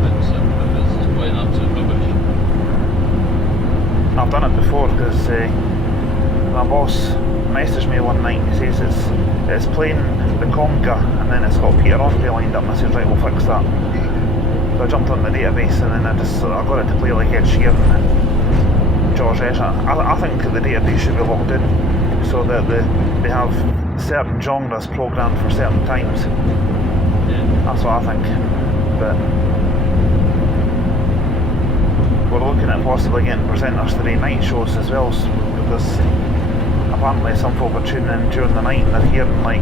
If it's playing absolute rubbish. I've done it before because my boss messaged me one night. He says it's playing the conga and then it's got Peter Andre lined up, and I said right, we'll fix that. So I jumped on the database and then I got it to play like Ed Sheeran and George Ezra. I think the database should be locked in so that they have certain genres programmed for certain times. Yeah. That's what I think. But we're looking at possibly getting presenters to the night shows as well, because apparently some folk are tuning in during the night and they're hearing like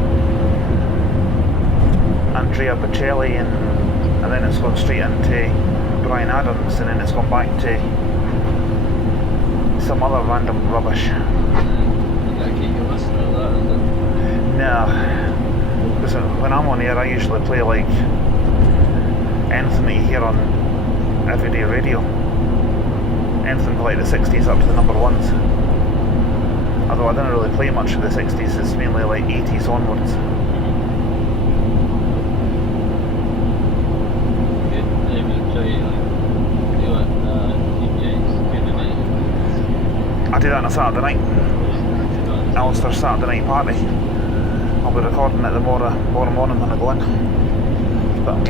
Andrea Bocelli and then it's gone straight into Bryan Adams and then it's gone back to some other random rubbish. You gotta keep you listening to that, is it? No, because when I'm on air I usually play like anything that you hear on everyday radio. Anything from like the 60s up to the number ones. Although I didn't really play much of the 60s, it's mainly like 80s onwards. Good. Maybe try do it TBX kind of night. I do that on a Saturday night. Alistair's Saturday night party. I'll be recording it tomorrow morning when I go in. But I'm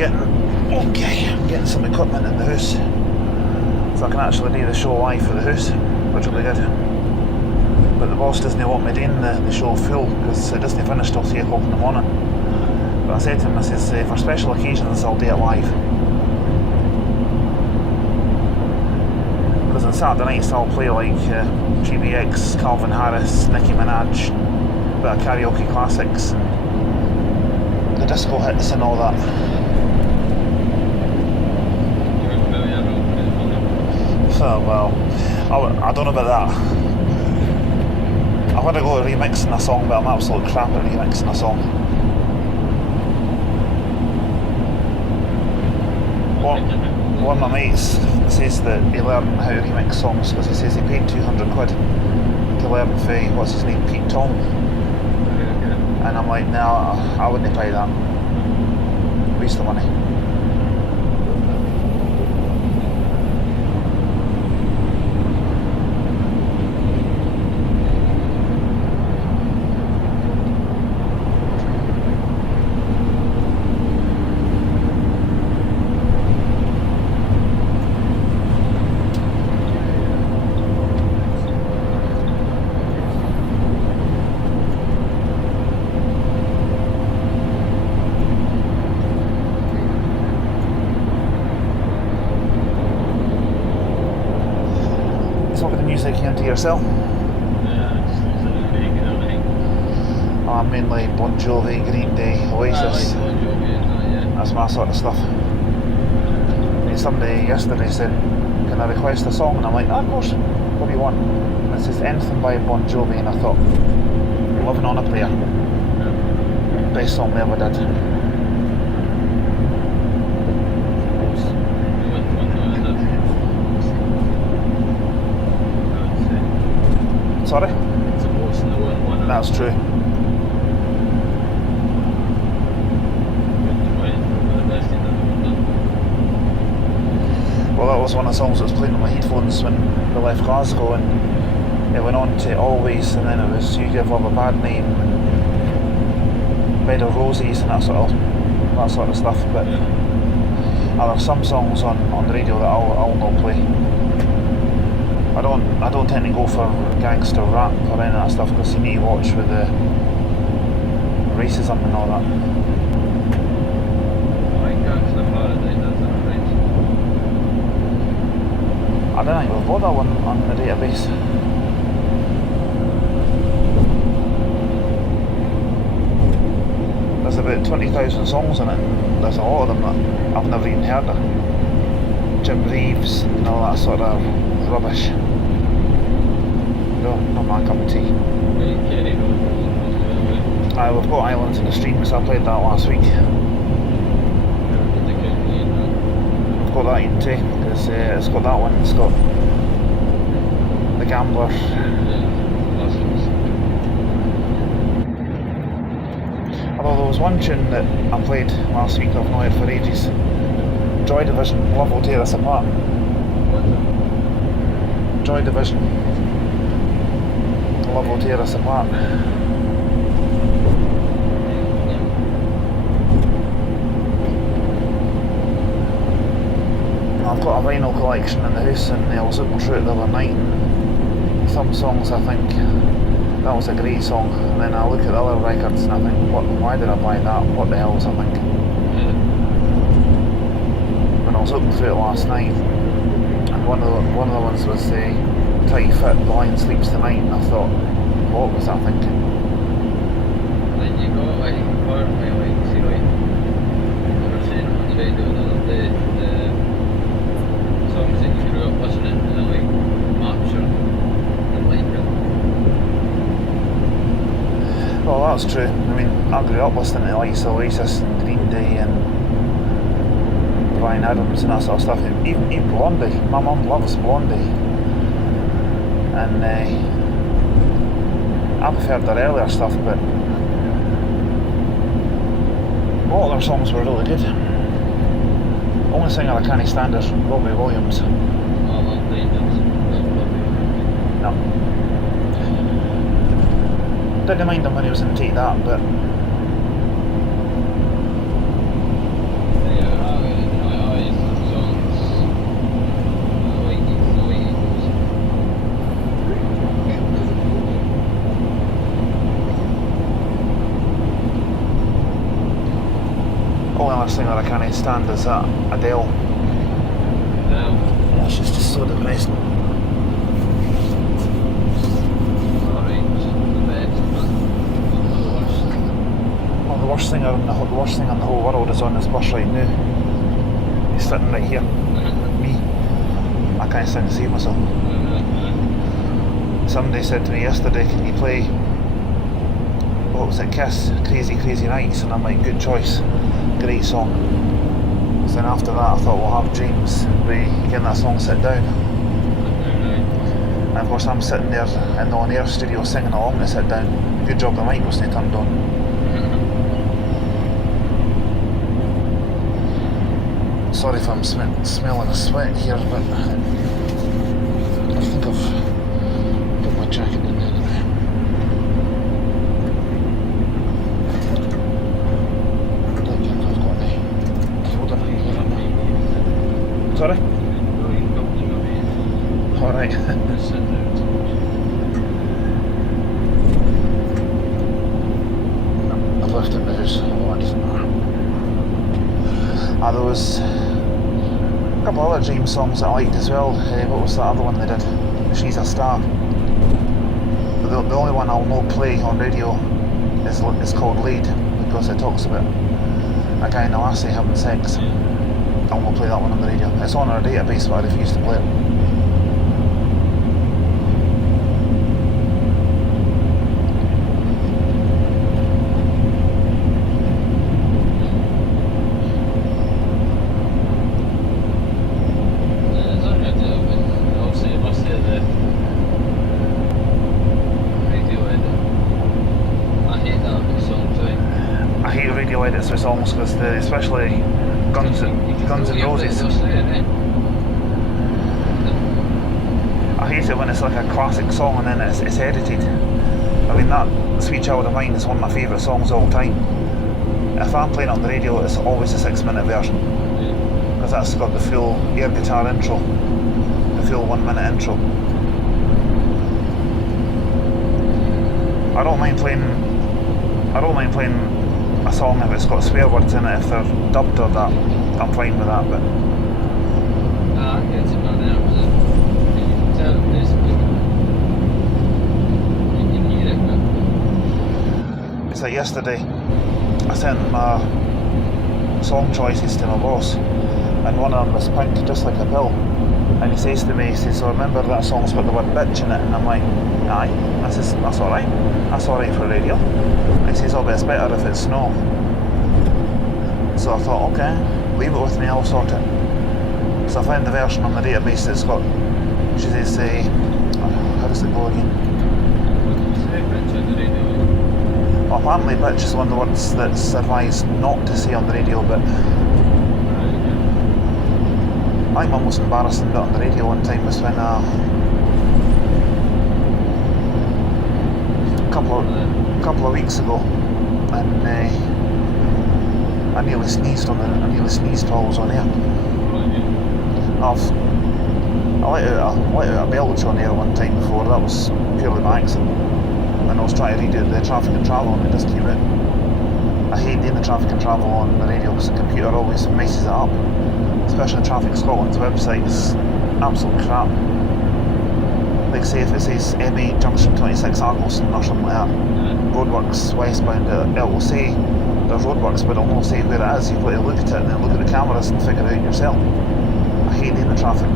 getting some equipment in the house, so I can actually do the show live for the house, which will be good. But the boss doesn't want me doing the show full because it doesn't finish till 3 o'clock in the morning. But I said to him, I says, for special occasions I'll do it live. Because on Saturday nights I'll play like GBX, Calvin Harris, Nicki Minaj, a bit of karaoke classics, and the disco hits and all that. So, well, I don't know about that. I've had to go remixing a song, but I'm absolute crap at remixing a song. One of my mates says that he learned how to remix songs because he says he paid 200 quid to learn for, what's his name, Pete Tong. And I'm like, nah, I wouldn't pay that. Waste the money. Music into yourself? I'm mainly Bon Jovi, Green Day, Oasis. Bon Jovi, yeah. That's my sort of stuff. Somebody yesterday said, can I request a song? And I'm like, of course, what do you want? And it says anything by Bon Jovi, and I thought, Living on a Prayer. Best song they ever did. Sorry? That's true. Well, that was one of the songs that was playing on my headphones when we left Glasgow, and it went on to Always, and then it was You Give Love a Bad Name, and Bed of Roses, and that sort of stuff. But there's some songs on the radio that I'll not play. I don't tend to go for gangster rap or any of that stuff because you need to watch with the racism and all that. I don't think we've got that one on the database. There's about 20,000 songs in it. There's a lot of them that I've never even heard of. Jim Reeves and all that sort of rubbish. No, not my cup of tea. Kerry Road. Aye, we've got Islands in the Stream, so I played that last week. We've got that in too, because it's got that one, it's got the Gambler. Although there was one tune that I played last week I've not heard for ages. Joy Division, Love Will Tear Us Apart. Joy Division, Love Will Tear Us Apart. I've got a vinyl collection in the house, and I was looking through it the other night. Some songs I think that was a great song, and then I look at the other records and I think, why did I buy that? What the hell was I thinking? When I was looking through it last night, and one of the ones was Tight Fit, The Lion Sleeps Tonight, and I thought, what was I thinking? Then you got like part of my like, see like, you were saying on the radio the other day, the songs that you grew up listening to, like maps or like it. Well, that's true. I mean, I grew up listening to like Oasis and Green Day and Bryan Adams and that sort of stuff. Even Blondie. My mum loves Blondie. And I preferred their earlier stuff, but a lot of their songs were really good. Only singer I can't stand is Robbie Williams. I love Raiders. No. Didn't mind him when he was in Take That, but Yeah, I always songs. I like it. only other singer I can't stand is that Adele. Now, Yeah, she's just so depressing. alright, the best, but the worst. Well, the worst thing in the whole world is on this bus right now. He's sitting right here. Me. I can't stand to see myself. Somebody said to me yesterday, can you play, what was it, Kiss, Crazy Crazy Nights? And I'm like, good choice, great song. So then after that I thought we'll have James getting that song Sit Down. And of course I'm sitting there in the on-air studio singing along to Sit Down. Good job the mic wasn't turned on. Sorry if I'm smelling a sweat here, but I think I've got my jacket in there. Sorry? Alright. I've left it in the house. There was a couple other James songs that I liked as well. What was that other one they did? She's a Star. But the only one I'll not play on radio is called Laid, because it talks about a guy and a lassie having sex. I'll not play that one on the radio. It's on our database, but I refuse to play it. The songs, because especially Guns N' Roses. I hate it when it's like a classic song and then it's edited. I mean, that Sweet Child of Mine is one of my favourite songs of all time. If I'm playing it on the radio, it's always a 6-minute version, because that's got the full air guitar intro, the full 1-minute intro. I don't mind playing a song if it's got swear words in it, if they're dubbed or that, I'm fine with that, but I get it, man, you can tell basically, you can hear it, but it's like yesterday I sent my song choices to my boss, and one of them was pink, just like a pill. And he says to me, he says, "So remember that song's got the word bitch in it?" And I'm like, "Aye." I says, "That's alright. That's alright for radio." He says, "Oh, but it's better if it's snow." So I thought, okay, leave it with me, I'll sort it. So I found the version on the database that's got, she says, how does it go again? What did you say? Bitch on the radio? Well, apparently bitch is one of the words that's advised not to say on the radio, but I think my most embarrassing bit on the radio one time was when a couple of weeks ago, and I nearly sneezed while I was on air. I let out a belch on air one time before. That was purely by accident. And I was trying to redo the traffic and travel, and it just came out. I hate doing the traffic and travel on the radio because the computer always messes it up. Especially Traffic Scotland's website is absolute crap. Like say if it says M8 Junction 26 Argylton or something like that, roadworks westbound, it will say there's roadworks, but it'll not say where it is. You've got to look at it and then look at the cameras and figure it out yourself. I hate doing the traffic.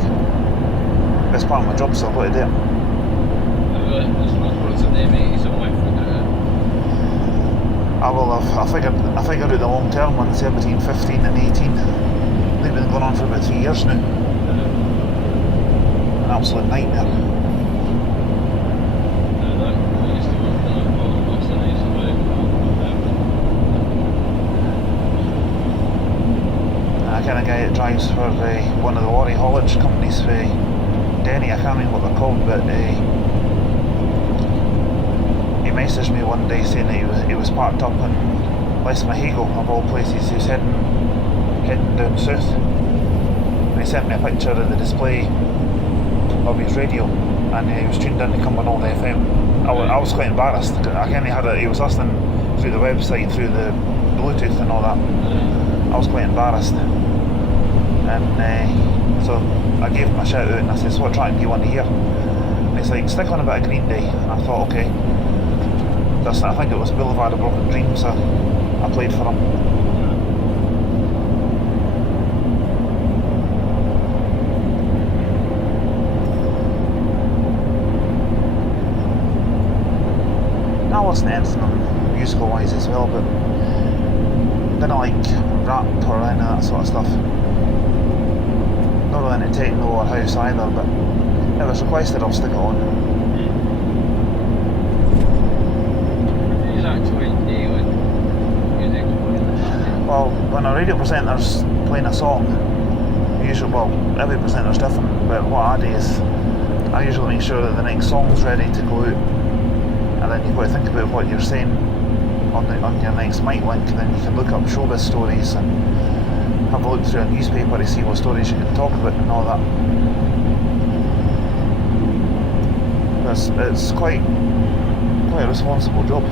It's part of my job, so I've got to do it. I figured out the long term ones here between 15 and 18. They've been going on for about 3 years now. An absolute nightmare. I kind of guy that drives for one of the lorry haulage companies for Denny, I can't remember what they're called, but he messaged me one day saying that he was parked up in West Mahago, of all places. He was heading down south, and he sent me a picture of the display of his radio, and he was tuned in to Cumbernauld FM. I was quite embarrassed. I kind of had he was listening through the website, through the Bluetooth and all that. I was quite embarrassed, and so I gave him a shout out and I says, "What track do you want to hear?" And he's like, "Stick on a bit of Green Day." And I thought, okay. I think it was Boulevard of Broken Dreams, so I played for him. I listen to anything musical wise as well, but didn't like rap or any of that sort of stuff. Not really into techno or house either, but if it's requested I'll stick it on. Well, when a radio presenter's playing a song, every presenter's different, but what I do is I usually make sure that the next song's ready to go out, and then you've got to think about what you're saying on your next mic link. Then you can look up showbiz stories and have a look through a newspaper to see what stories you can talk about and all that. It's quite a responsible job.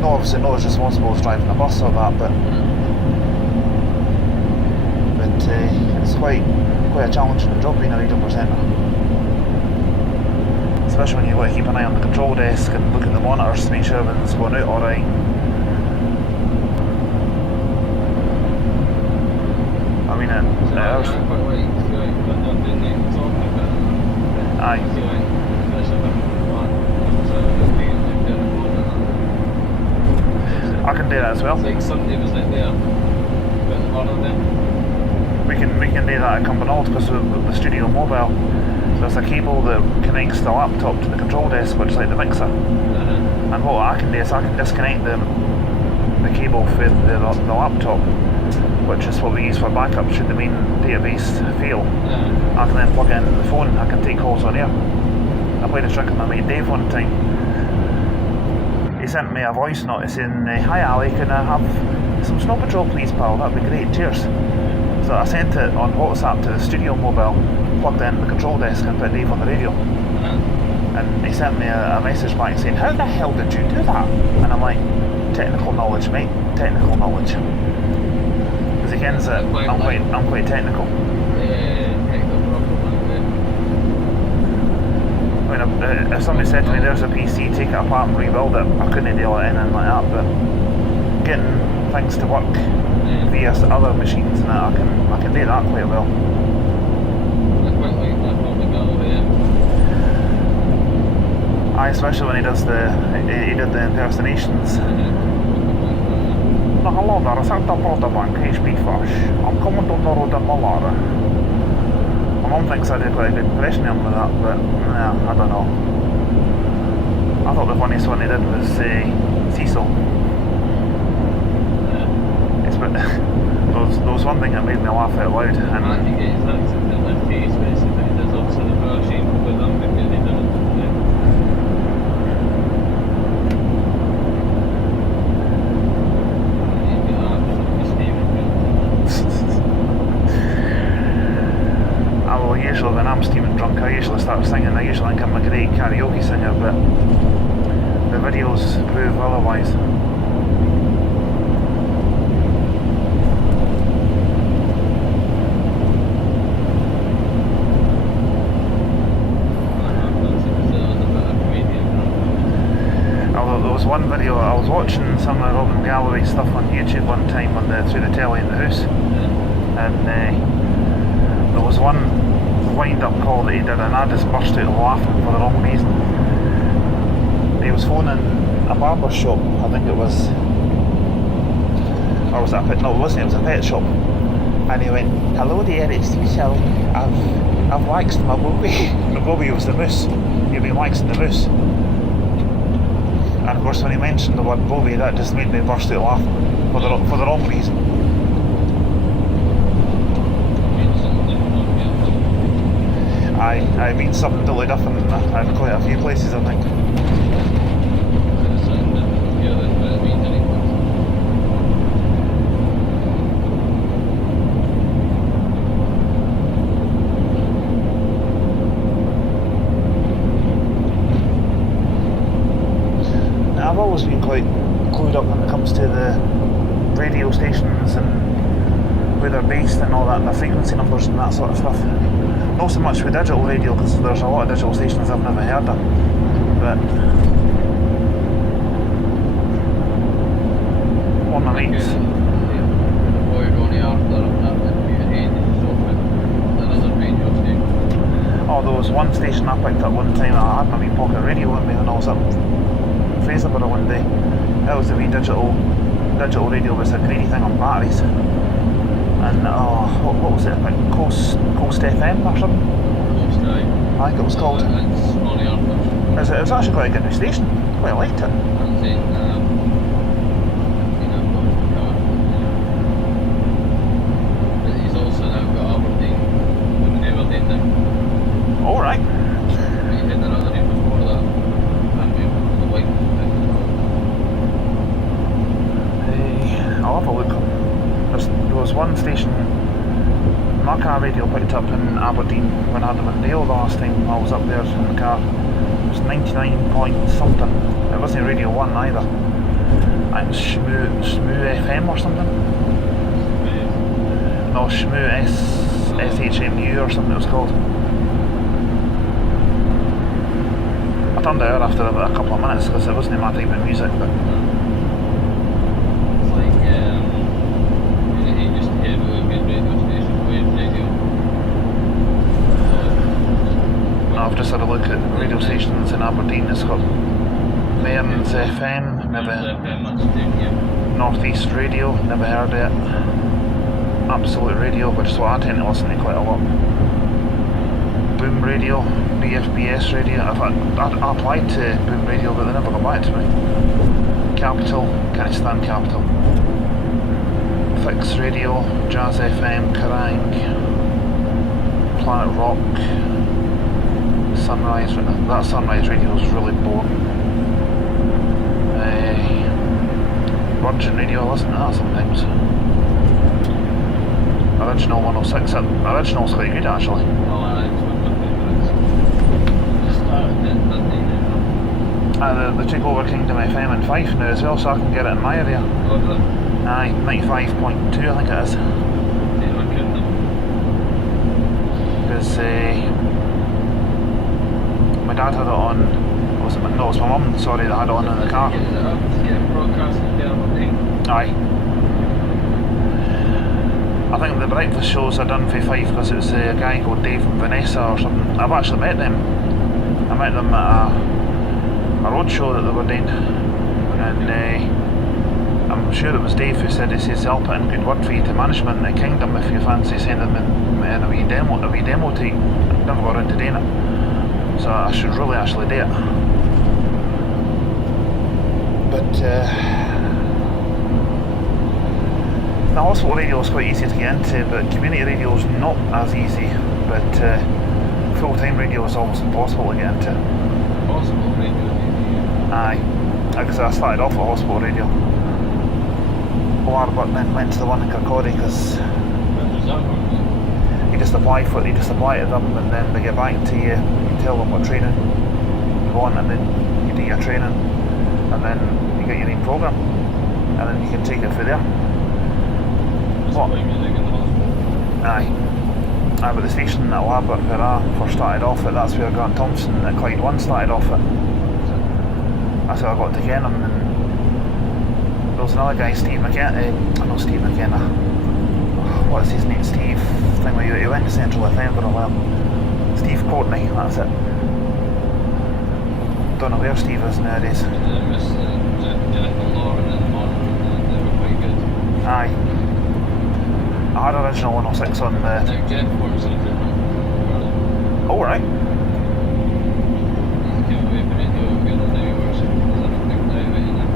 No, obviously not as responsible as driving a bus or that, but it's quite a challenging job being a radio presenter. Especially when you've got to keep an eye on the control desk and look at the monitors to make sure everything's going out alright. I mean, aye. I can do that as well. It's like somebody was like there, but one of them. We can do that at Cumbernauld because of the studio mobile. So it's a cable that connects the laptop to the control desk, which is like the mixer. And what I can do is I can disconnect the cable for the laptop, which is what we use for backup should the main database fail. I can then plug in the phone. I can take calls on air. I played a trick on my mate Dave one time. He sent me a voice note saying, "Hi Ali, can I have some Snow Patrol please pal, that'd be great, cheers." So I sent it on WhatsApp to the studio mobile, plugged in the control desk and put Dave on the radio. And he sent me a message back saying, "How the hell did you do that?" And I'm like, technical knowledge mate, technical knowledge. Because he kens that I'm quite technical. I mean, if somebody said to me, "There's a PC, take it apart and rebuild it," I couldn't deal with anything like that, but getting things to work via other machines and that, I can do that quite well. I quite like that on the Galloway. Aye, especially when he did the impersonations. Na hello there, is that the Broderbank HB Fish? I'm coming down the road in Mallara. My mum thinks I did quite a good impression of him with that, but I don't know. I thought the funniest one he did was Cecil. It's but there was one thing that made me laugh out loud. I think it's accent in their face, basically. There's also the version with them because they done it. Usually when I'm steaming drunk I usually start singing. I usually think I'm a great karaoke singer, but the videos prove otherwise. Although there was one video, I was watching some of Robin Galloway stuff on YouTube one time through the telly in the house, and there was one wind-up call that he did, and I just burst out laughing for the wrong reason. He was phoning a barber shop, I think it was, or was it a pet? No, it wasn't. It was a pet shop. And he went, "Hello there, it's Cecil. I've waxed my booby." The booby was the moose. He'd been waxing the moose. And of course, when he mentioned the word booby, that just made me burst out laughing for the wrong reason. I mean something totally different in quite a few places, I think. I've always been quite clued up when it comes to the radio stations and where they're based and all that, and the frequency numbers and that sort of stuff. Not so much with digital radio, because there's a lot of digital stations I've never heard of, but one of my mates. Oh, there was one station I picked up one time. I had my wee pocket radio with me when I was up in Fraserburgh one day. That was a wee digital radio with a greedy thing on batteries. And what was it? Like Coast FM or something? Coast, aye. I think it was called. It was actually quite a good station. Quite liked it. He's also now got Aberdeen now. All right. He had another name before that. I'll have a look. There was one station my car radio picked up in Aberdeen when I had them in Dale the last time I was up there in the car. It was 99 point something. It wasn't Radio 1 either. I think it was Shmoo FM or something. No, Shmoo SHMU or something it was called. I turned it out after about a couple of minutes because it wasn't my type of music, but I've just had a look at radio stations in Aberdeen. It's got Mearns FM, North East Radio, never heard of it. Absolute Radio, which is what I tend to listen to quite a lot. Boom Radio, BFBS Radio. I applied to Boom Radio, but they never got back to me. Capital, can't stand Capital. Fix Radio, Jazz FM, Kerrang, Planet Rock, Sunrise. That Sunrise Radio is really boring. Virgin Radio, I listen to that sometimes. Original 106, original's quite good actually. They took over Kingdom FM in Fife now as well, so I can get it in my area. Aye, 95.2 I think it is. Because my dad had it on, it was my mum, sorry, that had it on in the car. Aye. I think the breakfast shows are done for Fife because it was a guy called Dave and Vanessa or something. I've actually met them. I met them at a road show that they were doing, and I'm sure it was Dave who said he says I'll put in good word for you to management in the kingdom if you fancy sending them in a wee demo tape. I've never got around to doing it, so I should really actually do it. But the hospital radio is quite easy to get into, but community radio is not as easy. But full-time radio is almost impossible to get into. Hospital radio? Aye, because I started off at hospital radio. But then went to the one in Kirkcaldy because you just apply to them, and then they get back to you. You tell them what training you want, and then you do your training, and then you get your own program, and then you can take it through there. What? Aye, but the station at Lambert where I first started off at, that's where Grant Thompson at Clyde 1 started off at. That's how I got to Kenham, and there was another guy, Steve McKenna. What's his name? Steve. He went to Central FM for a while. Steve Courtney, that's it. Don't know where Steve is nowadays. Jack and Lauren in the morning, they were quite good. Aye. I had original 106 on the... Now Jeff works in a different world. Oh, right. He's given away for radio again, and now he works in a big private, you know.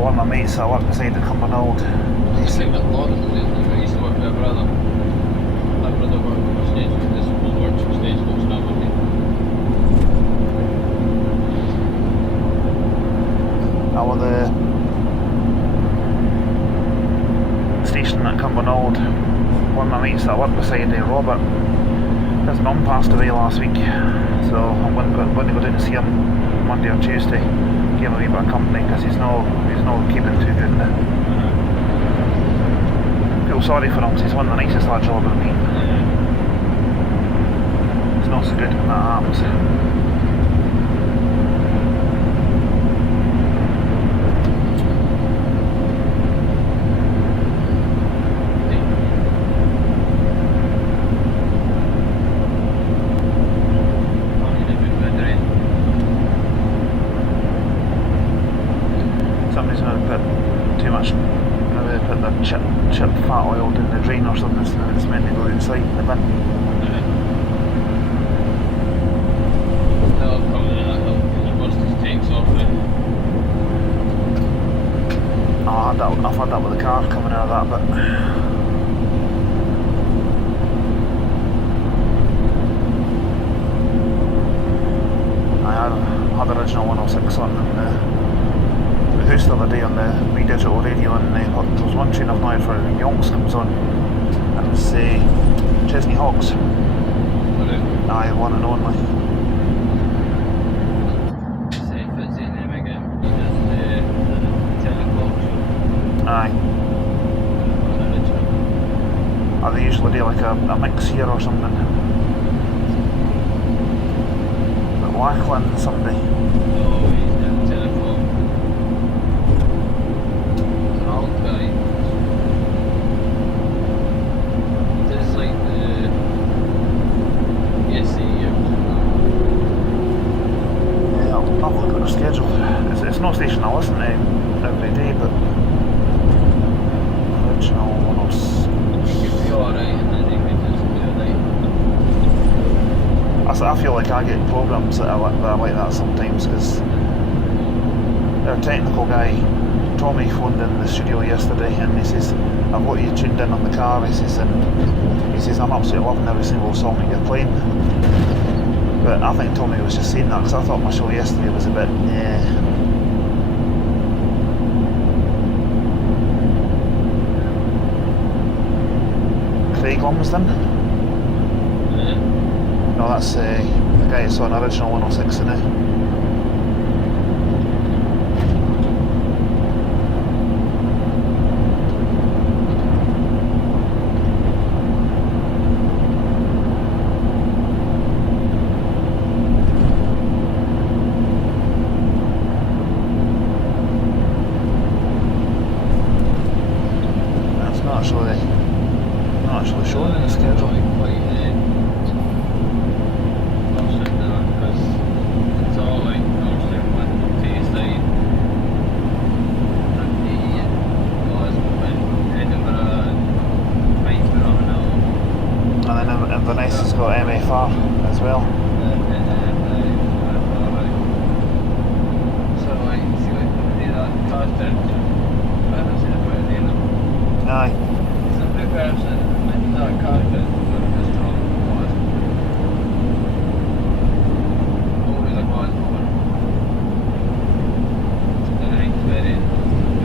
One of my mates I worked beside at Cumbernauld. I think that Lauren is the only way. I used to work with my brother. My brother worked for Stagecoach, this whole works for Stagecoach in Aberdeen. Well, the station at Cumbernauld, one of my mates that I worked beside, Robert, his mum passed away last week, so I'm going to go down to see him Monday or Tuesday, give him a wee bit of company because he's no keeping too good now. Feel sorry for him because he's one of the nicest lads I've ever met. It's not so good when that happens. Somebody's going to put too much, maybe they put the chip fat oil in the drain or something, so it's meant to go inside the bin. That'll probably once this takes off it. I've had that with the car coming out of that bit. I had the original 106 on and the house the other day on the wee digital radio, and there was one train I've now for Yonks comes on, and it's Chesney Hawks. Aye, one and only. Aye. They usually do like a mix here or something. But Lachlan somebody. Oh, he's down 10 o'clock. He's an old guy. He does like the SEU. Yeah, I'll have a look at their schedule. It's no station I listen to every day, but original 106. You'll be alright, and then you can just do it. I feel like I get programs that I like that sometimes, because our technical guy Tommy phoned in the studio yesterday and he says, I've got you tuned in on the car, he says, and he says, I'm absolutely loving every single song that you're playing. But I think Tommy was just saying that because I thought my show yesterday was a bit Craig Lumsden? No, that's the guy that's on original 106 in it.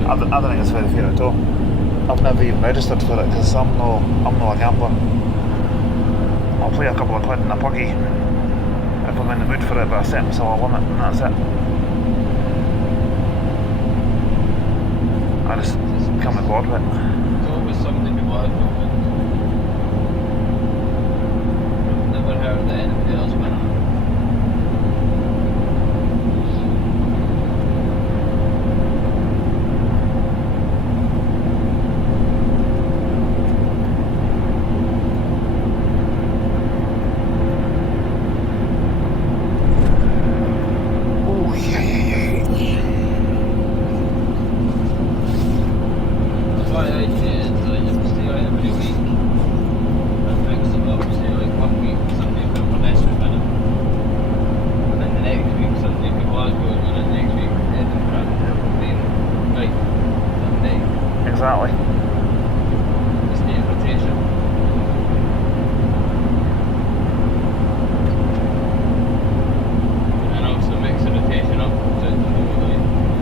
I don't think it's very fair at all. I've never even registered for it because I'm no a gambler. I'll play a couple of quid in a puggy if I'm in the mood for it, but I set myself a limit and that's it. I just can't be bored with it. There's always something to watch. I've never heard that anybody else went. Exactly. It's the invitation. And also mix the rotation up to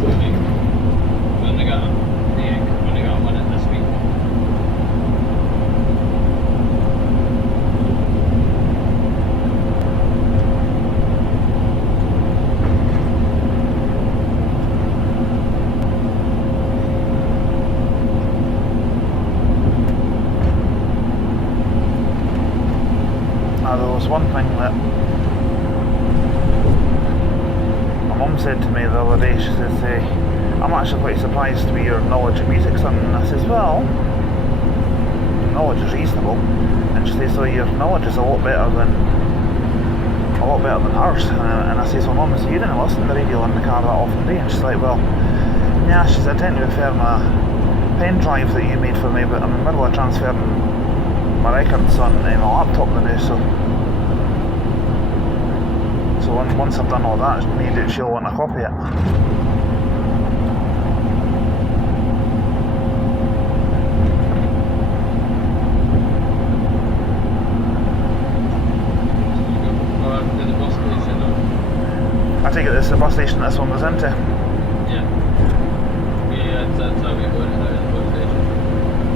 like when they got one in this week. There was one thing that my mum said to me the other day. She says, I'm actually quite surprised with your knowledge of music, son. And I says, well, knowledge is reasonable. And she says, so your knowledge is a lot better than hers. And I says, well, Mum, so you didn't listen to the radio in the car that often, do you? And she's like, well, yeah, she says, I tend to refer my pen drive that you made for me, but I'm in the middle of transferring my records on my laptop now, so once I've done all that, maybe she'll want to copy it. To the bus station. I take it this is the bus station this one goes into. Yeah. Yeah, that's how we go to the bus station.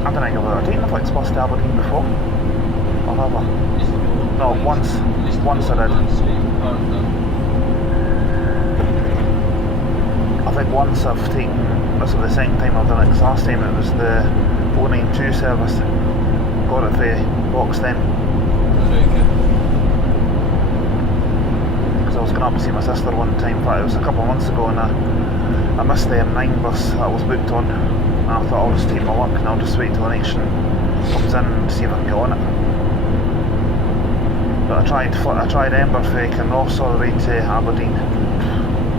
I don't think I've ever taken the Flixbus to Aberdeen before. Or have I? No, once I did. I think once I've taken, this was the second time I've done it, because last time it was the 092 service. Got it for Box then. Because I was going up to see my sister one time, but it was a couple of months ago, and I missed the M9 bus that I was booked on. And I thought I'll just take my luck and I'll just wait till the next one comes in and see if I can get on it. But I tried Ember for Kinross all the way to Aberdeen.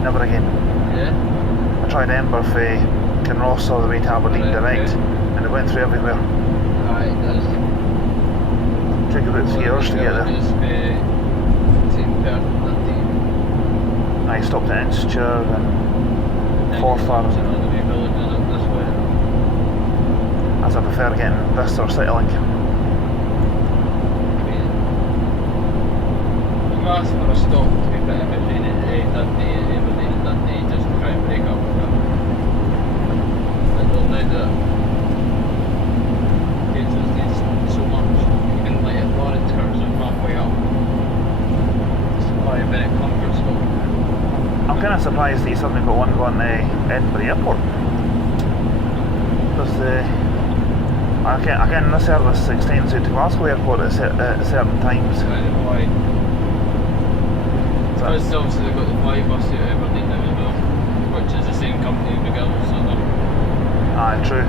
Never again. Yeah? I tried Ember for Kinross all the way to Aberdeen direct, and it went through everywhere. Aye, it does. Took about 3 hours to get there. I stopped at Institute and Forfar. As I prefer getting this or CityLink. I've asked for a stop to be put in between Dundee and Dundee just to try and break up with them. I don't know that it just needs so much, even like at Lawrence curves are halfway up. It's quite a minute comfort stop. I'm kind of surprised that you suddenly got one going to Edinburgh Airport. Because again, the service extends out to Glasgow Airport at certain times. I don't know why. Because obviously they've got the Flixbus out of Aberdeen now as well, which is the same company regardless of them. Aye, true.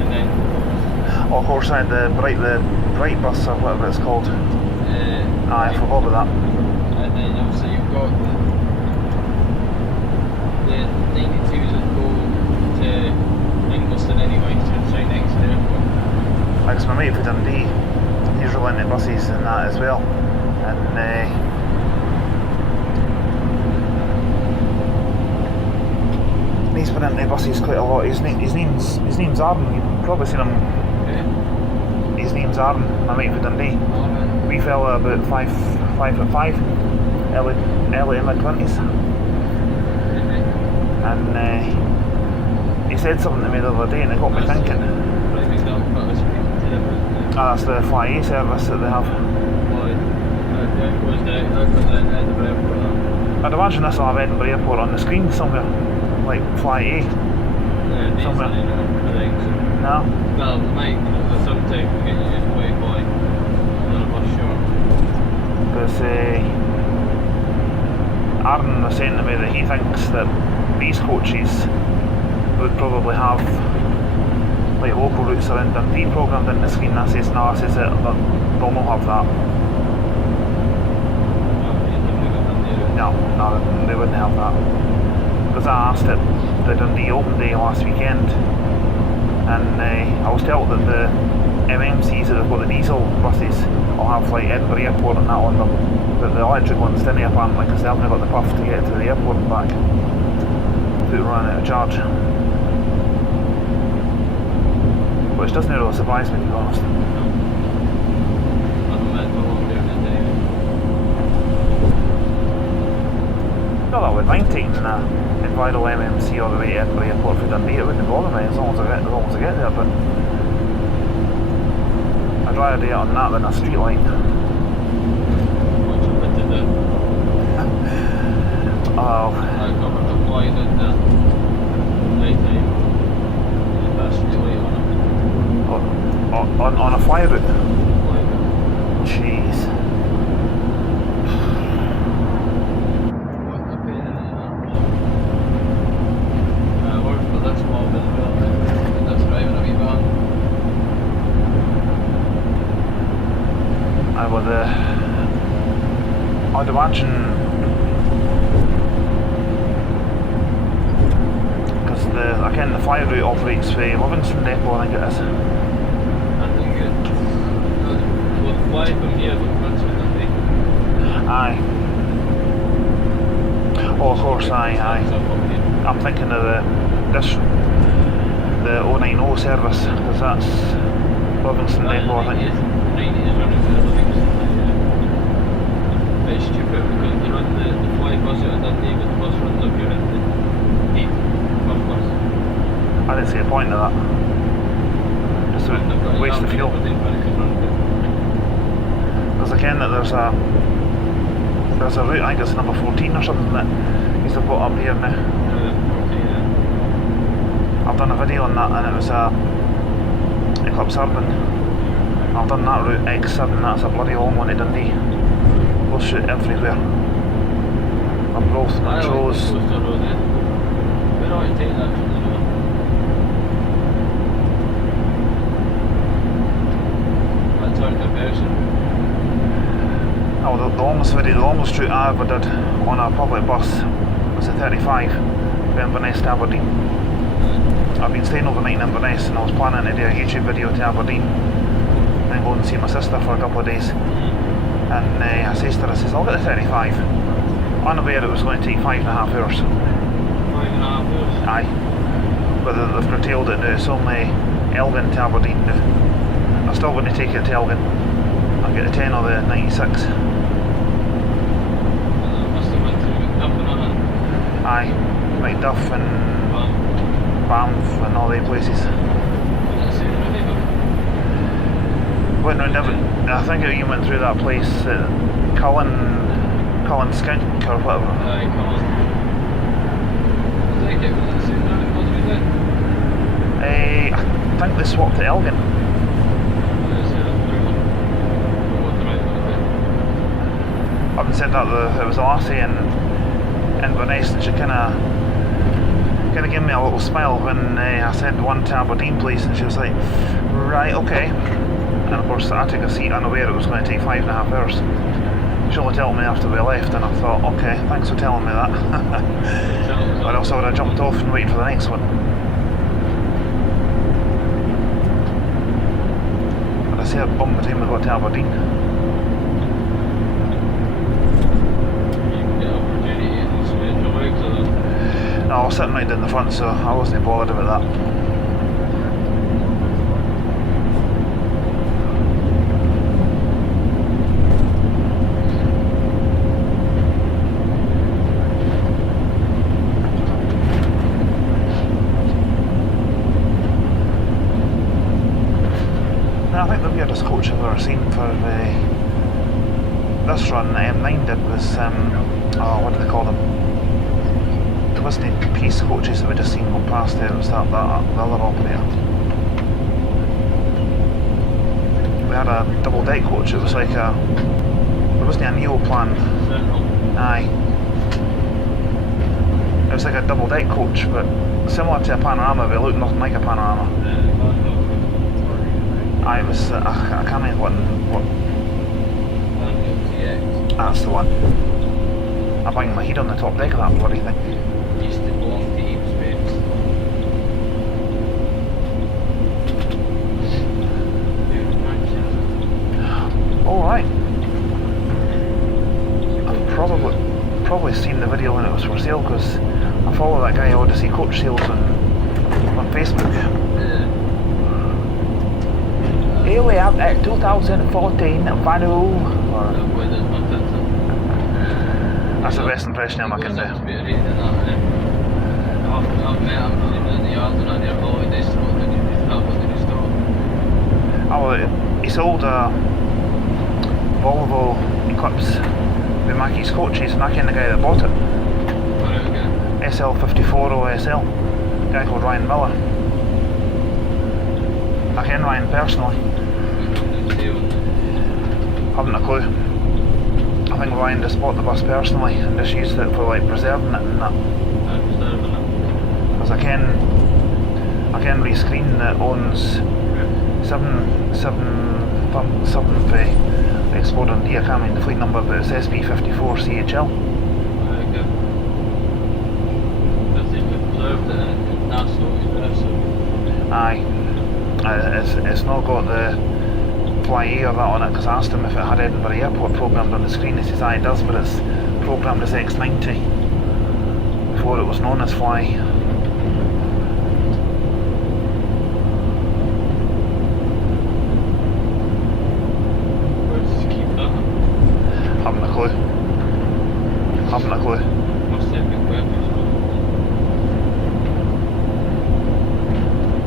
And then Of course, I had the bright bus or whatever it's called. Aye, I forgot about that. And then obviously you've got the 92s that go to Ingliston anyway, so it's right next to the airport. Like, my mate for Dundee, he's really into buses and that as well. And he's been into buses quite a lot. His name's Arden. You've probably seen him. Yeah. His name's Arden, my mate for Dundee. Oh, man. Wee fella about 5'5", early in my 20s. And said something to me the other day and it got me thinking. That's the Fly service that they have. I'd imagine this will have Edinburgh Airport on the screen somewhere, like Fly A. Somewhere. No? Well, it might, sometimes get you just way by another bus short. Because Aaron was saying to me that he thinks that these coaches would probably have like local routes around Dundee programmed in the screen. I says no, I says that they'll not have that. No, they wouldn't have that. Because I asked at the Dundee Open Day last weekend, and I was told that the MMCs that have got the diesel buses will have like Edinburgh Airport and that on them, but the electric ones didn't apparently, because they haven't got the puff to get to the airport and back. They were running out of charge. Which doesn't really surprise me, to be honest. Not that I would mind taking a Enviro MMC all the way to Edinburgh Airport for Dundee, it wouldn't bother me as long as I get there, but I'd rather do it on that than a street light. Oh. On a fly route? Jeez. I'd imagine, because the fly route operates for Livingston Depot, I think it is. I think it will fly from here, but runs from Dundee. Aye. Oh, of course, aye. I'm thinking of the 090 service, because that's Livingston Depot, I think. 90 is running for Livingston. It's stupid because they run the fly bus out of Dundee, but the bus runs up here into the 8 bus. I didn't see a point of that. Just a waste of fuel. Because again, that there's a route, I think it's number 14 or something that used to put up here now. I've done a video on that and it was Eclipse Urban. I've done that route X7, that's a bloody long one to Dundee. We'll shoot everywhere. Arbroath, Montrose. Where do I take that from the road? That's our conversion. Oh, the longest route I ever did on a public bus was the 35 from Inverness to Aberdeen. I've been staying overnight in Inverness and I was planning to do a YouTube video to Aberdeen, then go and see my sister for a couple of days. And I says to her, I'll get the 35. Unaware it was going to take 5.5 hours. 5.5 hours? Aye. But they've curtailed it now, it's only Elgin to Aberdeen now. I'm still going to take it to Elgin. I'll get the 10 or the 96. Must have went through Duff and all that. Aye. Like Duff and Banff and all these places. Went round every, I think you went through that place, Cullen Skink or whatever. Aye, Cullen. I think it was the same route it was we did. I think they swapped to Elgin. Having said that, there was a lassie in Inverness and she kind of gave me a little smile when I said one to Aberdeen place and she was like, right, okay. And of course I took a seat unaware it was going to take 5.5 hours. She only told me after we left and I thought, okay, thanks for telling me that. Or else I would have jumped off and waited for the next one. But I see a bum by the time we got to Aberdeen. No, I was sitting right in the front so I wasn't bothered about that. I think the weirdest coach I've ever seen for this run that M9 did was, what do they call them? It wasn't any piece coaches that we just seen go past there, it was the other operator. We had a double deck coach, it was like there wasn't a Neo plan. Aye. It was like a double deck coach, but similar to a panorama, but it looked nothing like a panorama. Aye, it was, I can't remember what. That's the one. I'm banging my head on the top deck of that bloody thing. Used to belong to Eames. Alright. I've probably seen the video when it was for sale, because I follow that guy Odyssey Coach Sales on Facebook. Here we have at 2014 Vanu. That's the best impression I can do. I've met him in the yard and on their holidays, so what did he stop? Oh, he sold a Volvo Eclipse with Mackie's coaches, and I ken the guy that bought it. SL54 OSL, a guy called Ryan Miller. I ken Ryan personally. Haven't a clue. I think Ryan just bought the bus personally and just used it for like preserving it and that. Because I ken Rescreen that owns 7 for the Exploding D, I can't remember the fleet number, but it's SP54 CHL. Aye. It's not got the Fly A or that on it, because I asked him if it had Edinburgh Airport programmed on the screen. He says aye, it does, but it's programmed as X90 before it was known as Fly. Where does he keep that? Haven't a clue. Haven't a clue. Must have been weapons.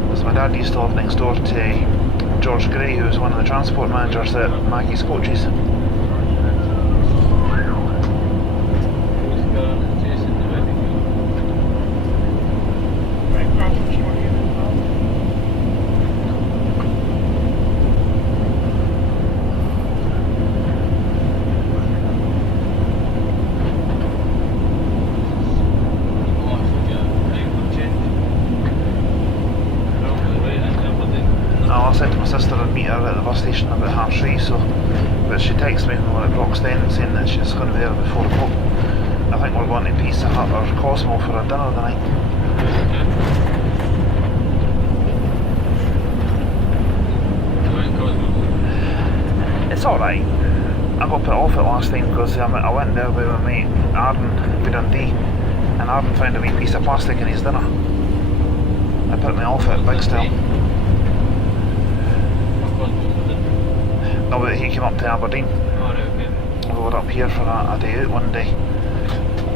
Because my dad used to live next door to George Gray, who was one of the transport managers at Maggie's Coaches. I said to my sister I'd meet her at the bus station about 3:30, so, but she texted me when we were at Broxden saying that she's going to be there before 4 o'clock. I think we're going to Pizza Hut or Cosmo for a dinner tonight. It's alright. I got put off it last time because I went there with my mate Arden with Dundee, and Arden found a wee piece of plastic in his dinner. That put me off it big still. No, but he came up to Aberdeen. We were up here for a day out one day,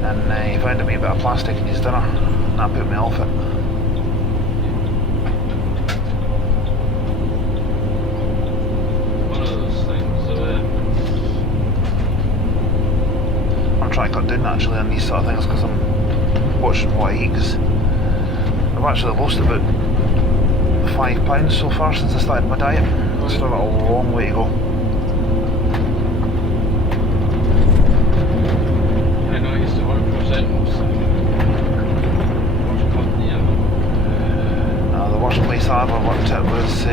and he found a wee bit of plastic in his dinner, and that put me off it. One of those things, I'm trying to cut down actually on these sort of things because I'm watching what I eat, because I've actually lost about 5 pounds so far since I started my diet. Still got a long way to go. I know I used to work for Sentinels. Worst company ever. The worst place I ever worked at was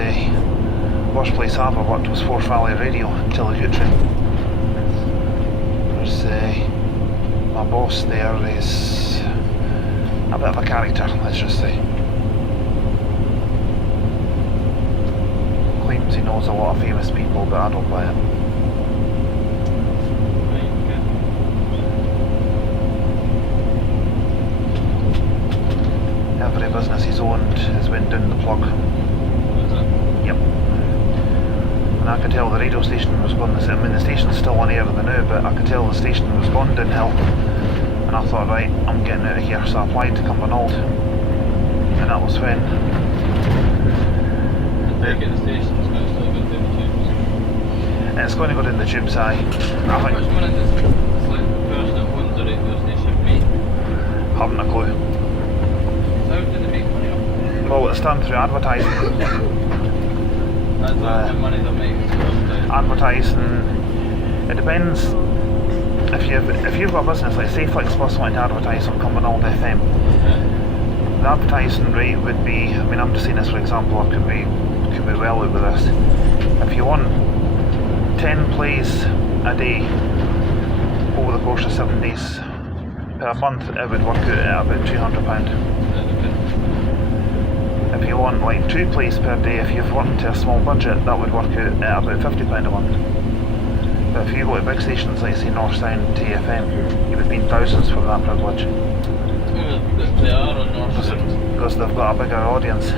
worst place I ever worked was Forth Valley Radio until the future. There's my boss there is a bit of a character, let's just say. Claims he knows a lot of famous people, but I don't buy it. Every business he's owned has went down the plug. Yep. And I could tell the radio station was going, I mean the station's still on air the now, but I could tell the station was gone downhill. And I thought, right, I'm getting out of here, so I applied to Cumbernauld. And that was when... The station's going to still go down. It's going to go down the tubes, aye. How I much think, money does like the person that owns the radio station make? haven't a clue. How do they make money off it? Well, it's done through advertising. That's not the money they make. Advertising, it depends. If you've got a business, like say Flixbus wanted to advertise on Cumbernauld FM, the advertising rate would be, I mean I'm just saying this for example, I could be well over this. If you want 10 plays a day over the course of 7 days per month, it would work out at about £200. If you want like 2 plays per day, if you've worked to a small budget, that would work out at about £50 a month. But if you go to big stations like say North Sound, TFM, you'd be paying thousands for that privilege. They are on North Sound. Because they've got a bigger audience.